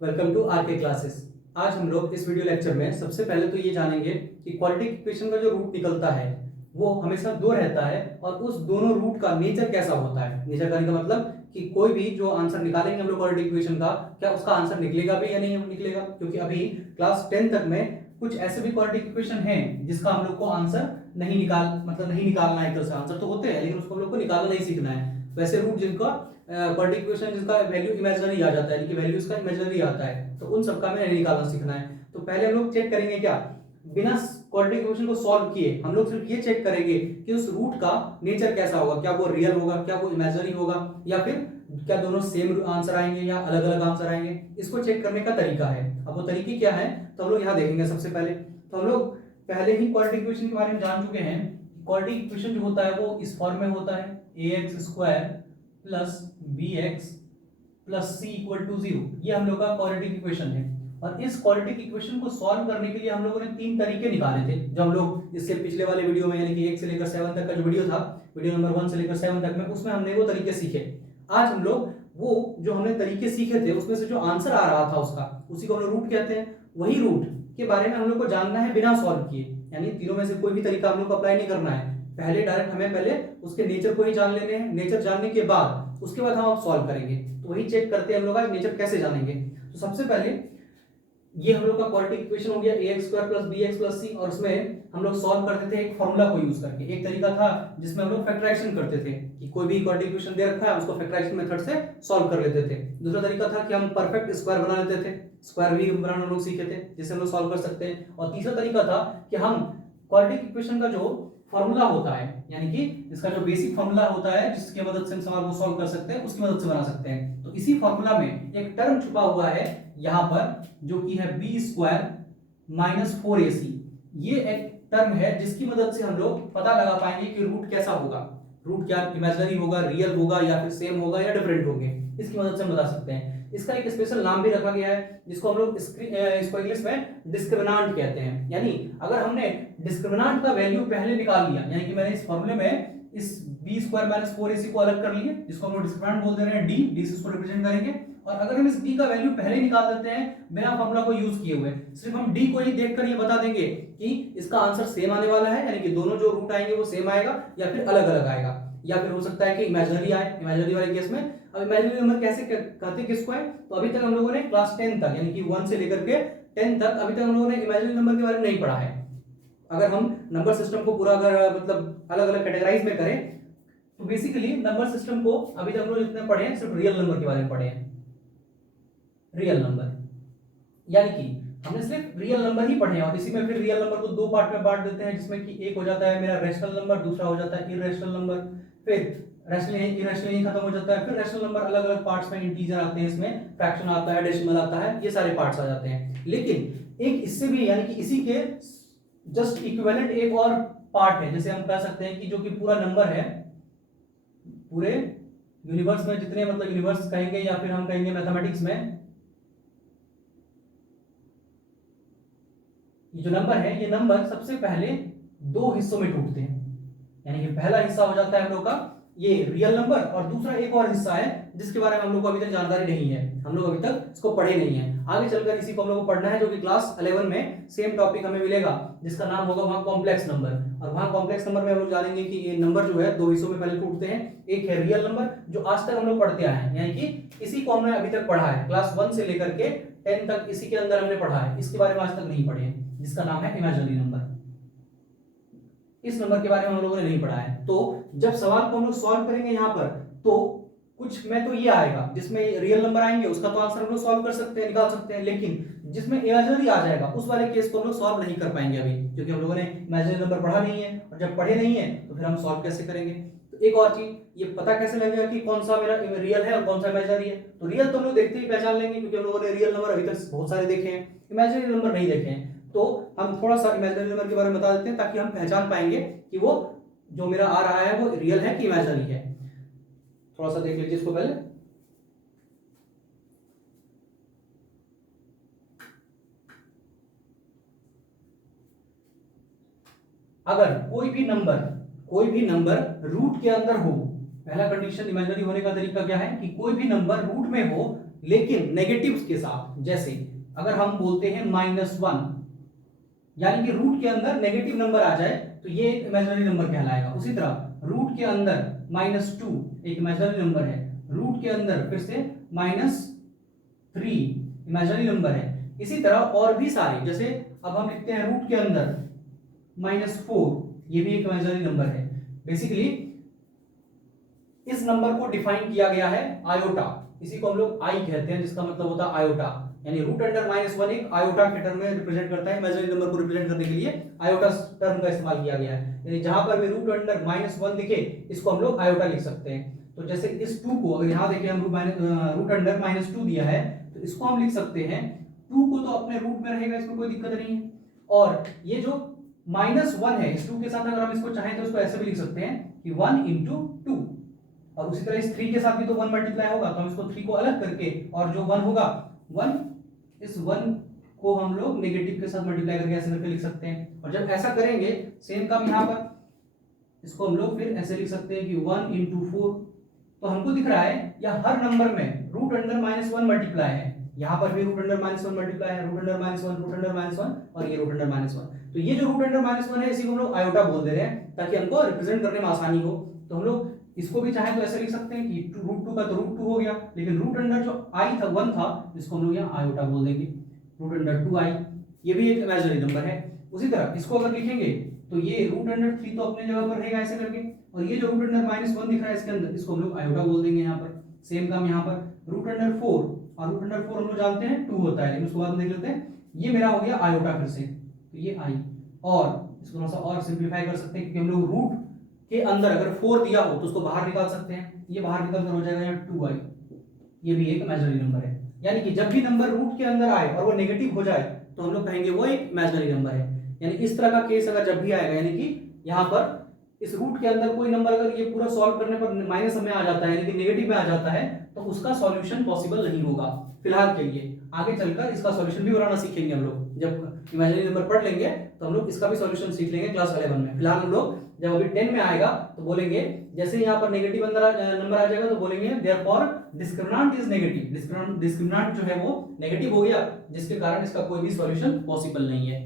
Welcome to are के classes. आज हम लोग इस वीडियो लेक्चर में सबसे पहले तो ये जानेंगे कि क्वाड्रेटिक इक्वेशन का जो रूट निकलता है वो हमेशा दो रहता है और उस दोनों रूट का नेचर कैसा होता है। नेचर का मतलब कि कोई भी जो आंसर निकालेंगे हम लोग क्वाड्रेटिक इक्वेशन का, क्या उसका आंसर निकलेगा भी या नहीं निकलेगा, क्योंकि अभी क्लास 10 तक में कुछ ऐसे भी क्वाड्रेटिक इक्वेशन हैं जिसका हम लोग को आंसर नहीं निकालना है। तरह से आंसर तो होते हैं लेकिन उसको हम लोग को निकालना नहीं सीखना है। वैसे रूट जिनका क्वाड्रेटिक इक्वेशन जिसका वैल्यू इमेजिनरी आ जाता है, यानी कि वैल्यू इसका इमेजिनरी आता है, तो उन सबका हमें निकालना सीखना है। तो पहले हम लोग चेक करेंगे क्या, बिना क्वाड्रेटिक इक्वेशन को सॉल्व किए हम लोग सिर्फ ये चेक करेंगे कि उस रूट का नेचर कैसा होगा, क्या वो रियल होगा, क्या वो इमेजिनरी होगा, या फिर क्या दोनों सेम आंसर आएंगे या अलग अलग आंसर आएंगे। इसको चेक करने का तरीका है। अब वो तरीके क्या है तो हम लोग यहाँ देखेंगे। सबसे पहले तो हम लोग पहले ही क्वाड्रेटिक इक्वेशन के बारे में जान चुके हैं। क्वाड्रेटिक इक्वेशन जो होता है वो इस फॉर्म में होता है, ax² plus bx plus c equal to 0। ये हम लोग का क्वाड्रेटिक इक्वेशन है। और इस क्वाड्रेटिक इक्वेशन को सॉल्व करने के लिए हम लोगों ने तीन तरीके निकाले थे, जो हम लोग इससे पिछले वाले वीडियो में, यानी कि 1 से लेकर 7 तक का जो वीडियो था, वीडियो नंबर 1 से लेकर 7 तक में, उसमें हमने वो तरीके सीखे। आज हम लोग वो जो हमने तरीके सीखे थे उसमें से जो आंसर आ रहा था उसका, उसी को हम लोग रूट कहते हैं। वही रूट के बारे में हम लोग को जानना है बिना सॉल्व किए, यानी तीनों में से कोई भी तरीका हम लोग को अप्लाई नहीं करना है। पहले डायरेक्ट हमें पहले उसके नेचर को ही जान लेने हैं। नेचर जानने के बाद उसके बाद हम सॉल्व करेंगे। तो वही चेक करते हैं हम लोग आज नेचर कैसे जानेंगे। तो सबसे पहले ये हम लोग का क्वाड्रेटिक इक्वेशन हो गया ax² plus bx plus c, और उसमें हम लोग सॉल्व करते थे एक फार्मूला को यूज करके। एक तरीका था जिसमें हम लोग फैक्टराइजेशन करते थे कि कोई भी क्वाड्रेटिक इक्वेशन दे रखा है उसको फैक्टराइजेशन मेथड से सॉल्व कर लेते थे। दूसरा तरीका था कि हम परफेक्ट स्क्वायर बना लेते थे, स्क्वायर भी बनाना हम लोग सीखे थे जिससे हम लोग सॉल्व कर सकते हैं। और तीसरा तरीका था कि हम क्वाड्रेटिक इक्वेशन का जो फॉर्मूला होता है, यानी कि इसका जो बेसिक फॉर्मूला होता है जिसकी मदद से हम सवाल को सॉल्व कर सकते हैं, उसकी मदद से बना सकते हैं। तो इसी फॉर्मूला में एक टर्म छुपा हुआ है यहां पर, जो कि है b² माइनस 4ac। ये एक टर्म है जिसकी मदद से हम लोग पता लगा पाएंगे कि रूट कैसा होगा। रूट क्या इमेजिनरी होगा, रियल होगा, या फिर सेम होगा या डिफरेंट होंगे, इसकी मदद से हम बता सकते हैं। इसका एक स्पेशल नाम भी रखा गया है जिसको हम लोग इसको इंग्लिश में डिस्क्रिमिनांट कहते हैं। यानी अगर हमने डिस्क्रिमिनांट का वैल्यू पहले निकाल लिया, यानी कि मैंने इस फॉर्मूले में इस b² माइनस 4ac को अलग कर लिए, जिसको हम लोग डिस्क्रिमिनांट बोल दे रहे हैं, d से इसको रिप्रेजेंट करेंगे। और अगर हम इस d का वैल्यू पहले निकाल देते हैं बिना फॉर्मूला को यूज किए हुए, सिर्फ हम d को ही देखकर ये बता देंगे कि इसका आंसर सेम आने वाला है, यानी कि दोनों जो रूट आएंगे वो सेम आएगा या फिर अलग अलग आएगा, या फिर हो सकता है कि इमेजिनरी आए। इमेजिनरी वाले केस में अब इमेजिनरी नंबर कैसे कहते किसको है, तो अभी तक हम लोगों ने क्लास 10 तक, यानी कि 1 से लेकर के 10 तक अभी तक हम लोगों ने इमेजिनरी नंबर के बारे में नहीं पढ़ा है। अगर हम नंबर सिस्टम को पूरा अगर मतलब अलग अलग कैटेगराइज में करें तो बेसिकली नंबर सिस्टम को अभी तक हम लोग जितने पढ़े हैं सिर्फ रियल नंबर के बारे में पढ़े हैं। रियल नंबर यानी कि हमने सिर्फ रियल नंबर ही पढ़े हैं, और इसी में फिर रियल नंबर को दो पार्ट में बांट देते हैं, जिसमें कि एक हो जाता है मेरा रैशनल नंबर, दूसरा हो जाता है इररेशनल नंबर। फिर रैशनल इररेशनल ही खत्म हो जाता है, फिर रैशनल नंबर अलग अलग पार्ट्स में इंटीजर आते हैं, इसमें फ्रैक्शन आता है, डेसिमल आता है, ये सारे पार्ट्स आ जाते हैं। लेकिन एक इससे भी, यानी कि इसी के जस्ट इक्विवेलेंट एक और पार्ट है, जैसे हम कह सकते हैं कि जो कि पूरा नंबर है, पूरे यूनिवर्स में जितने, मतलब यूनिवर्स कहेंगे या फिर हम कहेंगे मैथमेटिक्स में, ये जो नंबर है, ये नंबर सबसे पहले दो हिस्सों में टूटते हैं। यानी कि पहला हिस्सा हो जाता है हम लोग का ये रियल नंबर, और दूसरा एक और हिस्सा है जिसके बारे में हम लोग को अभी तक जानकारी नहीं है, हम लोग अभी तक इसको पढ़े नहीं है। आगे चलकर इसी को हम लोग को पढ़ना है, जो कि क्लास 11 में सेम टॉपिक हमें मिलेगा जिसका नाम होगा वहां कॉम्प्लेक्स नंबर। और वहां कॉम्प्लेक्स नंबर में हम लोग जानेंगे कि ये नंबर जो है दो हिस्सों में पहले टूटते हैं। एक है रियल नंबर जो आज तक हम लोग पढ़ते आए हैं, यानी कि इसी को हमने अभी तक पढ़ा है, क्लास 1 से लेकर के 10 तक इसी के अंदर हमने पढ़ा है। इसके बारे में आज तक नहीं पढ़े हैं, जिसका नाम है इमेजिनरी नंबर। इस नंबर के बारे में हम लोगों ने नहीं पढ़ा है। तो जब सवाल को हम लोग सॉल्व करेंगे यहाँ पर, तो कुछ में तो ये आएगा जिसमें रियल नंबर आएंगे, उसका तो आंसर हम लोग सॉल्व कर सकते हैं, निकाल सकते हैं। लेकिन जिसमें इमेजिनरी आ जाएगा उस वाले केस को हम लोग सॉल्व नहीं कर पाएंगे अभी, क्योंकि हम लोगों ने इमेजिनरी नंबर पढ़ा नहीं है, और जब पढ़े नहीं है तो फिर हम सॉल्व कैसे करेंगे। तो एक और चीज, ये पता कैसे लगेगा कि कौन सा मेरा रियल है और कौन सा इमेजिनरी है। तो रियल तो हम लोग देखते ही पहचान लेंगे, क्योंकि हम लोगों ने रियल नंबर अभी तक बहुत सारे देखे हैं, इमेजिनरी नंबर नहीं देखे हैं। तो हम थोड़ा सा इमेजिनरी नंबर के बारे में बता देते हैं ताकि हम पहचान पाएंगे कि वो जो मेरा आ रहा है वो रियल है कि इमेजिनरी है। थोड़ा सा देख लीजिए इसको पहले। अगर कोई भी नंबर रूट के अंदर हो, पहला कंडीशन इमेजिनरी होने का तरीका क्या है कि कोई भी नंबर रूट में हो लेकिन नेगेटिव्स के साथ। जैसे अगर हम बोलते हैं -1, यानी कि रूट के अंदर नेगेटिव नंबर आ जाए तो ये एक इमेजिनरी नंबर कहलाएगा। उसी तरह रूट के अंदर -2 एक इमेजिनरी नंबर है, रूट के अंदर फिर से -3 इमेजिनरी नंबर है। इसी तरह और भी सारे, जैसे अब हम लिखते हैं रूट के अंदर -4, ये भी एक इमेजिनरी नंबर है। बेसिकली इस नंबर को डिफाइन किया गया है आयोटा, इसी को हम लोग आई कहते हैं, जिसका मतलब होता है आयोटा, यानी रूट अंडर -1 एक आयोटा के टर्म में रिप्रेजेंट करता है। इमेजिनरी नंबर को रिप्रेजेंट करने के लिए आयोटा टर्म का इस्तेमाल किया गया है, यानी जहां पर भी रूट अंडर -1 दिखे इसको हम लोग आयोटा लिख सकते हैं। तो जैसे इस 2 को अगर यहां देखें हम रूट अंडर -2 दिया है तो इसको हम लिख सकते हैं, 2 को तो अपने रूट में रहेगा, इसमें कोई दिक्कत नहीं है। और ये जो -1 है इस 2 के साथ अगर हम इसको चाहें तो इसको ऐसे भी लिख सकते हैं कि 1 into 2, और उसी तरह इस 3 के साथ भी तो 1 मल्टीप्लाई होगा, तो हम इसको 3 को अलग करके और जो 1 होगा 1, इस 1 को हम लोग नेगेटिव के साथ मल्टीप्लाई करके ऐसे करके लिख सकते हैं। और जब ऐसा करेंगे सेम काम यहाँ पर, इसको हम लोग फिर ऐसे लिख सकते हैं कि 1 into 4, तो हमको दिख रहा है या हर नंबर में रूट अंडर -1 मल्टीप्लाई है, यहाँ पर भी रूट अंडर -1 मल्टीप्लाई है, रूट अंडर -1, रूट अंडर -1 और ये रूट अंडर -1। तो ये जो रूट अंडर -1 है इसी को हम लोग आयोटा बोल दे रहे हैं ताकि हमको रिप्रेजेंट करने में आसानी हो। तो हम लोग इसको भी चाहे तो ऐसे लिख सकते हैं कि √2 का तो √2 हो गया, लेकिन रूट अंडर जो आई था 1 था इसको हम लोग यहाँ आयोटा बोल देंगे, रूट अंडर 2i, ये भी एक इमेजिनरी नंबर है। उसी तरह इसको अगर लिखेंगे तो ये रूट अंडर 3 तो अपने जगह पर रहेगा ऐसे करके, और ये जो रूट अंडर -1 दिख रहा है इसके अंदर इसको हम लोग आयोटा बोल देंगे यहाँ पर। सेम काम यहाँ पर रूट अंडर 4, और रूट अंडर 4 हम लोग जानते हैं 2 होता है, लेकिन उसको बाद में देख लेते हैं। ये मेरा हो गया आयोटा फिर से, तो ये आई, और इसको थोड़ा सा और सिंप्लीफाई कर सकते हैं क्योंकि हम लोग रूट के अंदर अगर 4 दिया हो तो उसको बाहर निकाल सकते हैं, ये बाहर निकल कर हो जाएगा यहाँ 2i, ये भी एक इमेजिनरी नंबर है। यानी कि जब भी नंबर रूट के अंदर आए और वो नेगेटिव हो जाए तो हम लोग कहेंगे वो एक इमेजिनरी नंबर है। यानी इस तरह का केस अगर जब भी आएगा, यानी कि यहाँ पर इस रूट के अंदर कोई नंबर अगर ये पूरा सॉल्व करने पर माइनस में आ जाता है, यानी कि नेगेटिव में आ जाता है, तो उसका सॉल्यूशन पॉसिबल नहीं होगा फिलहाल के लिए। आगे चलकर इसका सॉल्यूशन भी बनाना सीखेंगे हम लोग, जब इमेजिनरी नंबर पढ़ लेंगे तो हम लोग इसका भी सॉल्यूशन सीख लेंगे क्लास 11 में। फिलहाल हम लोग जब अभी 10 में आएगा तो बोलेंगे, जैसे यहाँ पर नेगेटिव नंबर आ जाएगा तो बोलेंगे therefore discriminant is negative, discriminant जो है वो नेगेटिव हो गया, जिसके कारण इसका कोई भी सॉल्यूशन पॉसिबल नहीं है।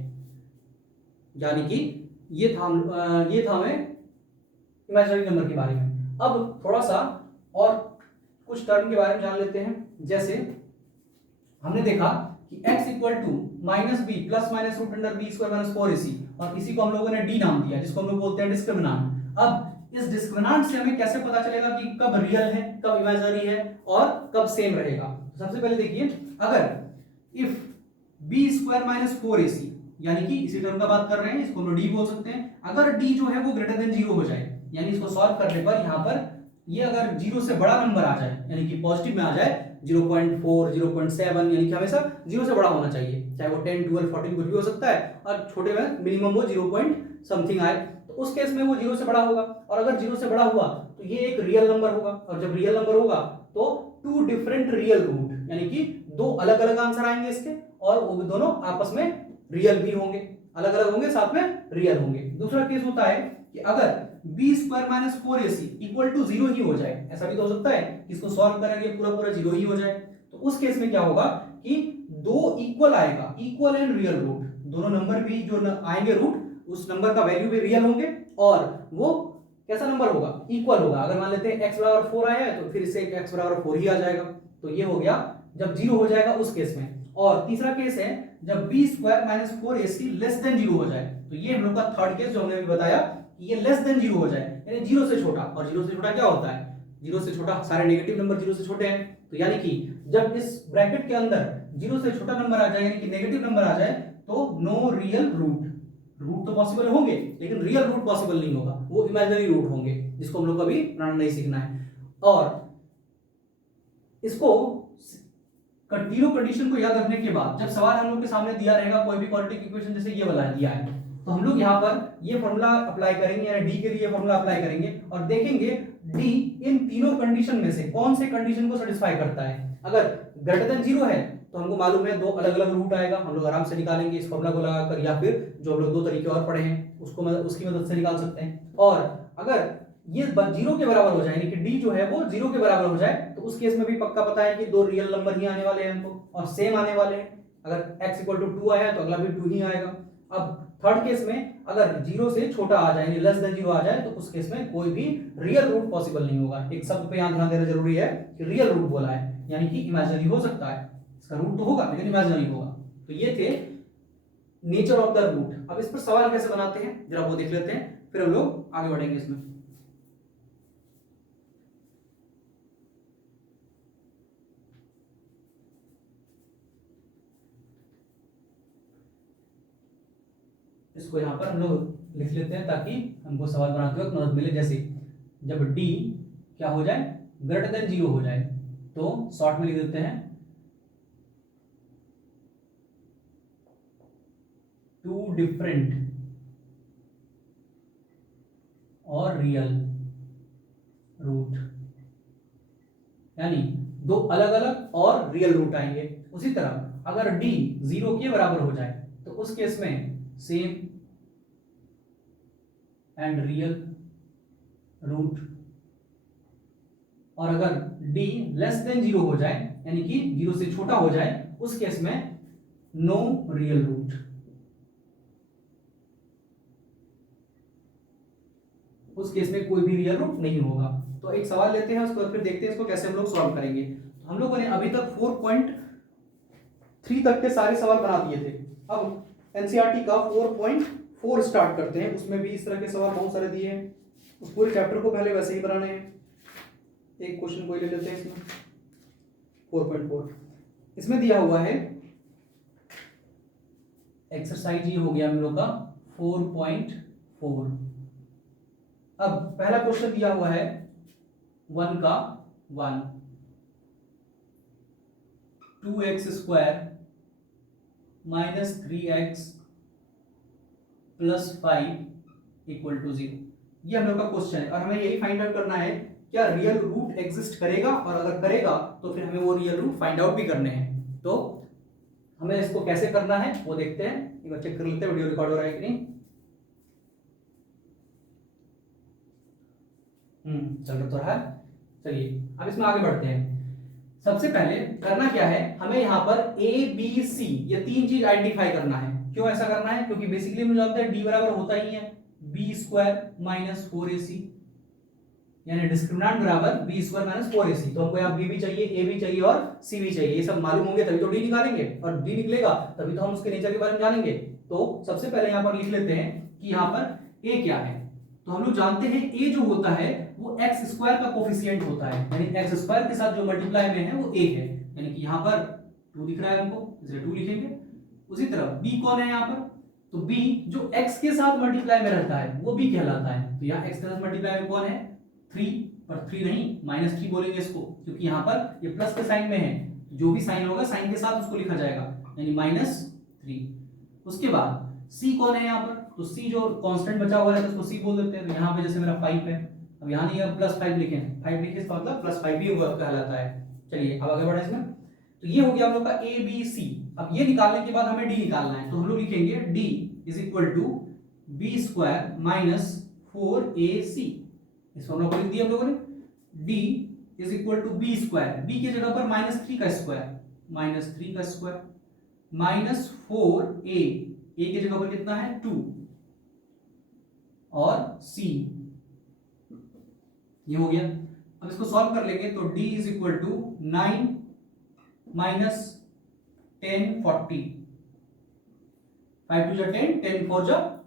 यानी कि ये था हमें इमेजिनरी नंबर के बारे में। अब थोड़ा सा और कुछ टर्म के बारे में जान लेते हैं। जैसे हमने देखा कि x equal to -b plus minus root under b square minus 4ac, और इसी को हम लोगों ने d नाम दिया, जिसको हम लोग बोलते हैं डिस्क्रिमिनेंट। अब इस डिस्क्रिमिनेंट से हमें कैसे पता चलेगा कि कब रियल है, कब इमेजिनरी है और कब सेम रहेगा। तो सबसे पहले देखिए, अगर if b square minus 4ac, यानी कि इसी टर्म का बात कर रहे हैं, इसको हम लोग d बोल सकते हैं। अगर d जो है वो ग्रेटर देन 0 हो जाए, यानी इसको सॉल्व करने पर यहाँ पर ये अगर 0 से बड़ा नंबर आ जाए, यानी कि पॉजिटिव में आ जाए 0.4, 0.7, यानी कि हमेशा 0 से बड़ा होना चाहिए, चाहे वो 10, 12, 14 कुछ भी हो सकता है, और छोटे में मिनिमम वो 0 पॉइंट समथिंग आए, तो उस केस में वो 0 से बड़ा होगा। और अगर 0 से बड़ा हुआ तो ये एक रियल नंबर होगा, और जब रियल नंबर होगा तो 2 डिफरेंट रियल रूट, यानी कि 2 अलग अलग आंसर आएंगे इसके, और वो दोनों आपस में रियल भी होंगे, अलग अलग होंगे साथ में रियल होंगे। दूसरा केस होता है कि अगर b square minus 4ac equal to 0 ही हो जाए, ऐसा भी तो हो सकता है कि इसको सॉल्व करेंगे पूरा पूरा 0 ही हो जाए, तो उस केस में क्या होगा कि 2 इक्वल आएगा, इक्वल एंड रियल रूट, दोनों नंबर भी जो आएंगे रूट, उस नंबर का वैल्यू भी रियल होंगे, और वो कैसा नंबर होगा, इक्वल होगा। अगर मान लेते हैं x बराबर 4 आया है तो फिर इससे x बराबर 4 ही आ जाएगा, तो ये हो गया जब 0 हो जाएगा उस केस में। और तीसरा केस है जब b square minus 4ac less than 0 हो जाए, तो ये हम लोग का थर्ड केस जो हमने अभी बताया कि ये लेस देन 0 हो जाए, यानी 0 से छोटा, और 0 से छोटा क्या होता है, 0 से छोटा सारे नेगेटिव नंबर 0 से छोटे हैं, तो यानी कि जब इस ब्रैकेट के अंदर 0 से छोटा नंबर आ जाए, यानी कि नेगेटिव नंबर आ जाए, तो नो रियल रूट, रूट तो पॉसिबल होंगे लेकिन रियल रूट पॉसिबल नहीं होगा, वो इमेजिनरी रूट होंगे, जिसको हम लोग कभी बनाना नहीं सीखना है। और इसको तीनों कंडीशन को याद रखने के बाद जब सवाल हम लोग के सामने दिया रहेगा कोई भी क्वाड्रेटिक इक्वेशन, जैसे ये वाला दिया है, तो हम लोग यहाँ पर ये फॉर्मूला अप्लाई करेंगे, यानी डी के लिए फॉर्मूला अप्लाई करेंगे और देखेंगे डी इन तीनों कंडीशन में से कौन से कंडीशन को सेटिस्फाई करता है। अगर ग्रेटर देन 0 है तो हमको मालूम है 2 अलग अलग रूट आएगा, हम लोग आराम से निकालेंगे इस फॉर्मूला को लगाकर, या फिर जो हम लोग 2 तरीके और पढ़े हैं उसकी मदद से निकाल सकते हैं। और अगर ये जीरो के बराबर हो जाए, यानी कि डी जो है वो जीरो के बराबर हो जाए, तो उस केस में भी पक्का पता है कि दो रियल नंबर ही आने वाले हैं हमको और सेम आने वाले हैं। अगर x इक्वल टू 2 आया तो अगला भी 2 ही आएगा। अब थर्ड केस में अगर जीरो से छोटा आ जाए, यानी लेस देन जीरो आ जाए, तो उस केस में कोई भी रियल रूट पॉसिबल नहीं होगा। एक शब्द पे ध्यान देना जरूरी है कि रियल रूट बोला है, यानी कि इमेजिनरी हो सकता है, इसका रूट तो होगा लेकिन इमेजिनरी होगा। तो ये थे नेचर ऑफ द रूट। अब इस पर सवाल कैसे बनाते हैं जरा वो देख लेते हैं, फिर हम लोग आगे बढ़ेंगे इसमें। इसको यहाँ पर हम लोग लिख लेते हैं ताकि हमको सवाल बनाते वक्त मदद मिले। जैसे जब d क्या हो जाए, ग्रेटर देन जीरो हो जाए, तो शॉर्ट में लिख देते हैं टू डिफरेंट और रियल रूट, यानी दो अलग अलग और रियल रूट आएंगे। उसी तरह अगर d जीरो के बराबर हो जाए तो उस केस में सेम एंड रियल रूट, और अगर d लेस देन जीरो हो जाए, यानी कि जीरो से छोटा हो जाए, उस केस में नो रियल रूट। उस केस में कोई भी रियल रूट नहीं होगा। तो एक सवाल लेते हैं, उसके बाद फिर देखते हैं इसको कैसे हम लोग सॉल्व करेंगे। तो हम लोगों ने अभी तक 4.3 तक के सारे सवाल बना दिए थे। अब एनसीईआरटी का 4.4 स्टार्ट करते हैं, उसमें भी इस तरह के सवाल बहुत सारे दिए हैं। उस पूरे चैप्टर को पहले वैसे ही बनाने हैं। एक क्वेश्चन को ले लेते हैं इसमें 4.4। इसमें दिया हुआ है एक्सरसाइज, ये हो गया हम लोग का 4.4। अब पहला क्वेश्चन दिया हुआ है 1 का 1, 2x square minus 3x plus 5 equal to 0। ये हम लोग का क्वेश्चन है और हमें यही फाइंड आउट करना है क्या रियल रूट एग्जिस्ट करेगा, और अगर करेगा तो फिर हमें वो रियल रूट फाइंड आउट भी करने हैं। तो हमें इसको कैसे करना है वो देखते हैं। एक बार चेक कर लेते हैं वीडियो रिकॉर्ड हो रहा है कि नहीं। चल तो रहा है। चलिए अब इसमें आगे बढ़ते हैं। सबसे पहले करना क्या है, हमें यहाँ पर a b c ये तीन चीज आइडेंटिफाई करना है। क्यों ऐसा करना है, क्योंकि बेसिकली हम जानते हैं d बराबर होता ही है b स्क्वायर माइनस 4ac, यानी डिस्क्रिमिनेंट बराबर b स्क्वायर माइनस 4ac। तो हमको यहाँ b भी चाहिए, a भी चाहिए और c भी चाहिए। ये सब मालूम होंगे तभी तो d निकालेंगे, और d निकलेगा तभी तो हम उसके नेचर के बारे में जानेंगे। तो सबसे पहले यहाँ पर लिख लेते हैं कि यहाँ पर a क्या है। तो हम लोग जानते हैं a जो होता है वो x स्क्वायर का कोफिशिएंट होता है, यानी x स्क्वायर के साथ जो मल्टीप्लाई में है वो a है, यानी कि यहाँ पर 2 दिख रहा है हमको, इसलिए 2 लिखेंगे। उसी तरह b कौन है यहाँ पर, तो b जो x के साथ मल्टीप्लाई में रहता है वो b कहलाता है। तो यहाँ x के साथ मल्टीप्लाई में कौन है, 3, पर 3 नहीं -3 बोलेंगे इसको, क्योंकि यहाँ पर ये प्लस के साइन में है, जो भी साइन होगा साइन के साथ उसको लिखा जाएगा, यानी -3। उसके बाद c कौन है यहाँ पर, तो c जो कांस्टेंट बचा हुआ है तो उसको c बोल देते हैं। तो यहाँ पे जैसे मेरा 5 है, अब यहाँ नहीं है +5 लिखे, 5 लिखे इसका मतलब +5 भी हुआ कहलाता है। चलिए अब आगे बढ़े इसमें। तो ये हो गया हम लोग का a b c। अब ये निकालने के बाद हमें d निकालना है, तो हम लोग लिखेंगे d is equal to b square minus 4ac। इस फॉर्मूला को लिख दिया हम लोगों ने, d is equal to b square, b की जगह पर -3 का स्क्वायर, -3 का स्क्वायर माइनस 4a, a की जगह पर कितना है 2, और c ये हो गया। अब इसको सॉल्व कर लेंगे तो d is equal to 9 minus 10 40, 5 2 10, 10 4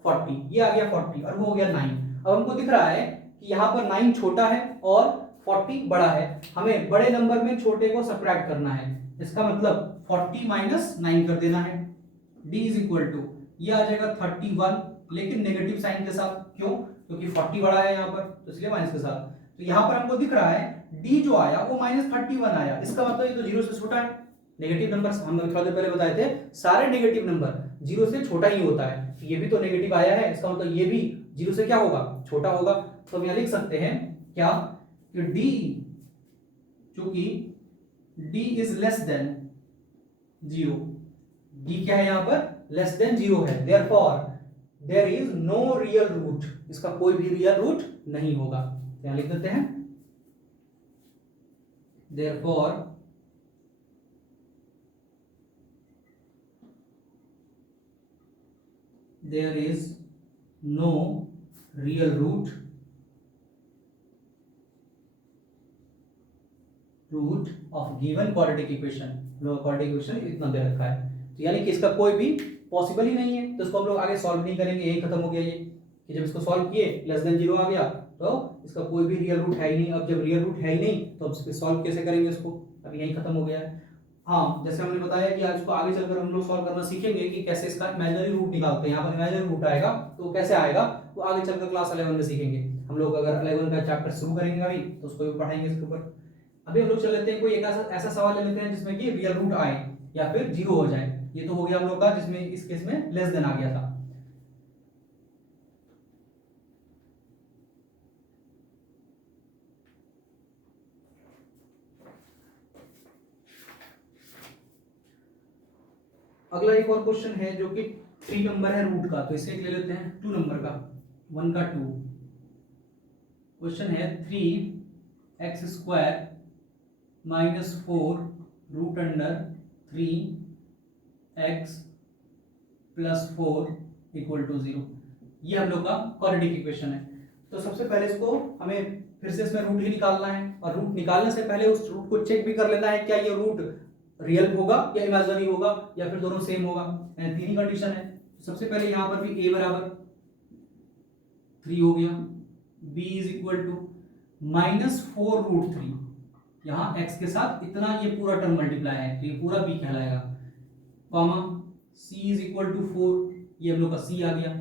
40, ये आ गया 40 और वो हो गया 9। अब हमको दिख रहा है कि यहाँ पर 9 छोटा है और 40 बड़ा है, हमें बड़े नंबर में छोटे को सब्ट्रैक्ट करना है। इसका मतलब 40 माइनस 9 कर देना है। d इज इक्वल टू ये आ जाएगा 31, लेकिन नेगेटिव साइन के साथ। क्यों, क्योंकि 40 बड़ा है यहाँ पर, तो इसलिए माइनस के साथ। तो यहाँ पर हमको दिख रहा है d जो आया वो -31 आया, इसका मतलब ये तो 0 से छोटा है। नेगेटिव नंबर हम थोड़ा देर पहले बताए थे, सारे नेगेटिव नंबर 0 से छोटा ही होता है। तो ये भी तो नेगेटिव आया है, इसका मतलब ये भी 0 से क्या होगा, छोटा होगा। तो हम यहाँ लिख सकते हैं क्या कि d, चूंकि d is less than 0, d क्या है यहाँ पर लेस देन 0 है, therefore there is no real root, इसका कोई भी रियल रूट नहीं होगा। तो यहाँ लिख देते हैं therefore there is no real root of given quadratic equation। quadratic equation इतना दे रखा है, तो यानी कि इसका कोई भी पॉसिबल ही नहीं है, तो इसको हम लोग आगे सॉल्व नहीं करेंगे, यही खत्म हो गया ये कि जब इसको सॉल्व किए लेस देन 0 आ गया तो इसका कोई भी रियल रूट है ही नहीं। अब जब रियल रूट है ही नहीं तो अब इसको सॉल्व कैसे करेंगे इसको, अब यही खत्म हो गया है। हाँ, जैसे हमने बताया कि आज को आगे चलकर हम लोग सॉल्व करना सीखेंगे कि कैसे इसका इमेजिनरी रूट निकालते हैं। यहाँ पर इमेजिनरी रूट आएगा तो कैसे आएगा वो आगे चलकर क्लास 11 में सीखेंगे हम लोग। अगर 11 का चैप्टर शुरू करेंगे अभी तो उसको भी पढ़ाएंगे इसके ऊपर। अभी हम लोग चल लेते हैं कोई एक ऐसा सवाल ले लेते हैं जिसमें कि रियल रूट आए या फिर 0 हो जाए। ये तो हो गया हम लोग का जिसमें इस केस में लेस देन आ गया था। अगला एक और क्वेश्चन है जो कि 3 नंबर है रूट का, तो इसे ले लेते हैं 2 नंबर का, 1 का 2। क्वेश्चन है 3x² - 4 रूट अंडर 3x + 4 = 0। ये हम लोग का क्वाड्रेटिक इक्वेशन है। तो सबसे पहले इसको हमें फिर से इसमें रूट ही निकालना है, और रूट निकालने से पहले उस रूट को चेक भी कर लेना है क्या ये रूट रियल होगा या इमेजिनरी होगा या फिर दोनों सेम होगा। तीन ही कंडीशन है। सबसे पहले यहाँ पर भी a बराबर 3 हो गया, b = -4√3, यहाँ x के साथ इतना ये पूरा टर्म मल्टीप्लाई है तो ये पूरा b कहलाएगा, कॉमा c = 4, ये हम लोग का c आ गया।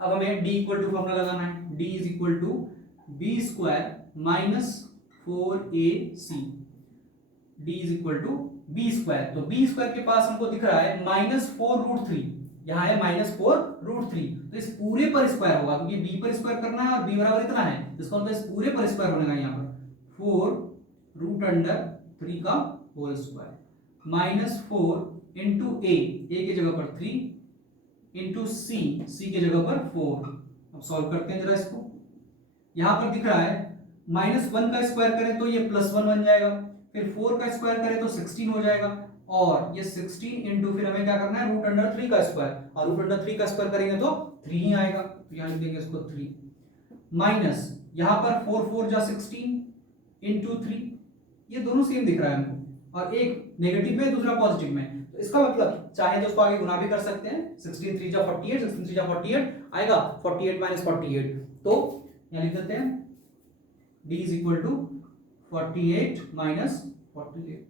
अब हमें d = फॉर्मूला लगाना है, d = b² - 4ac, d = b²। तो b² के पास हमको दिख रहा है -4√3, यहाँ है -4√3, तो इस पूरे पर स्क्वायर होगा क्योंकि b पर स्क्वायर करना है और b बराबर इतना है, इसको हम इस पूरे पर स्क्वायर होने का यहाँ पर 4√3 का होल स्क्वायर -4 × a की जगह पर 3 × c की जगह पर 4। अब सॉल्व करते हैं जरा इसको। यहाँ पर दिख रहा है -1 का स्क्वायर करें तो ये +1 बन जाएगा, फिर 4 का स्क्वायर करें तो 16 हो जाएगा, और ये 16 इंटू फिर हमें क्या करना है √3 का स्क्वायर, और √3 का स्क्वायर करेंगे तो 3 ही आएगा, तो यहाँ लिख देंगे इसको 3 माइनस यहाँ पर 4 जा 16 इंटू 3, ये दोनों सेम दिख रहा है हमको, और एक नेगेटिव में दूसरा पॉजिटिव में, तो इसका मतलब चाहे तो उसको आगे गुना भी कर सकते हैं, 16 3 जा 48, 16 3 जा 48 आएगा, 48 - 48, तो यहाँ लिख देते हैं d = 48 - 48,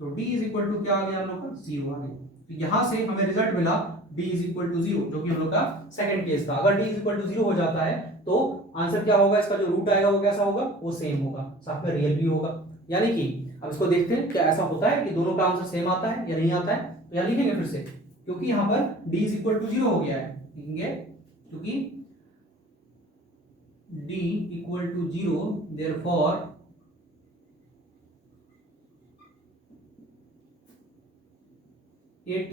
तो d = क्या आ गया हम लोग का 0 आ गया। तो यहां से हमें रिजल्ट मिला d = 0, जो कि हम लोग का सेकंड केस था। अगर d = 0 हो जाता है तो आंसर क्या होगा, इसका जो रूट आएगा वो कैसा होगा, वो सेम होगा, साथ में रियल भी होगा। यानी कि अब इसको देखते हैं क्या ऐसा होता है कि दोनों का आंसर सेम आता है या नहीं आता है। तो यहाँ लिखेंगे फिर से, क्योंकि यहाँ पर d = 0 हो गया है, लिखेंगे क्योंकि d = 0 therefore it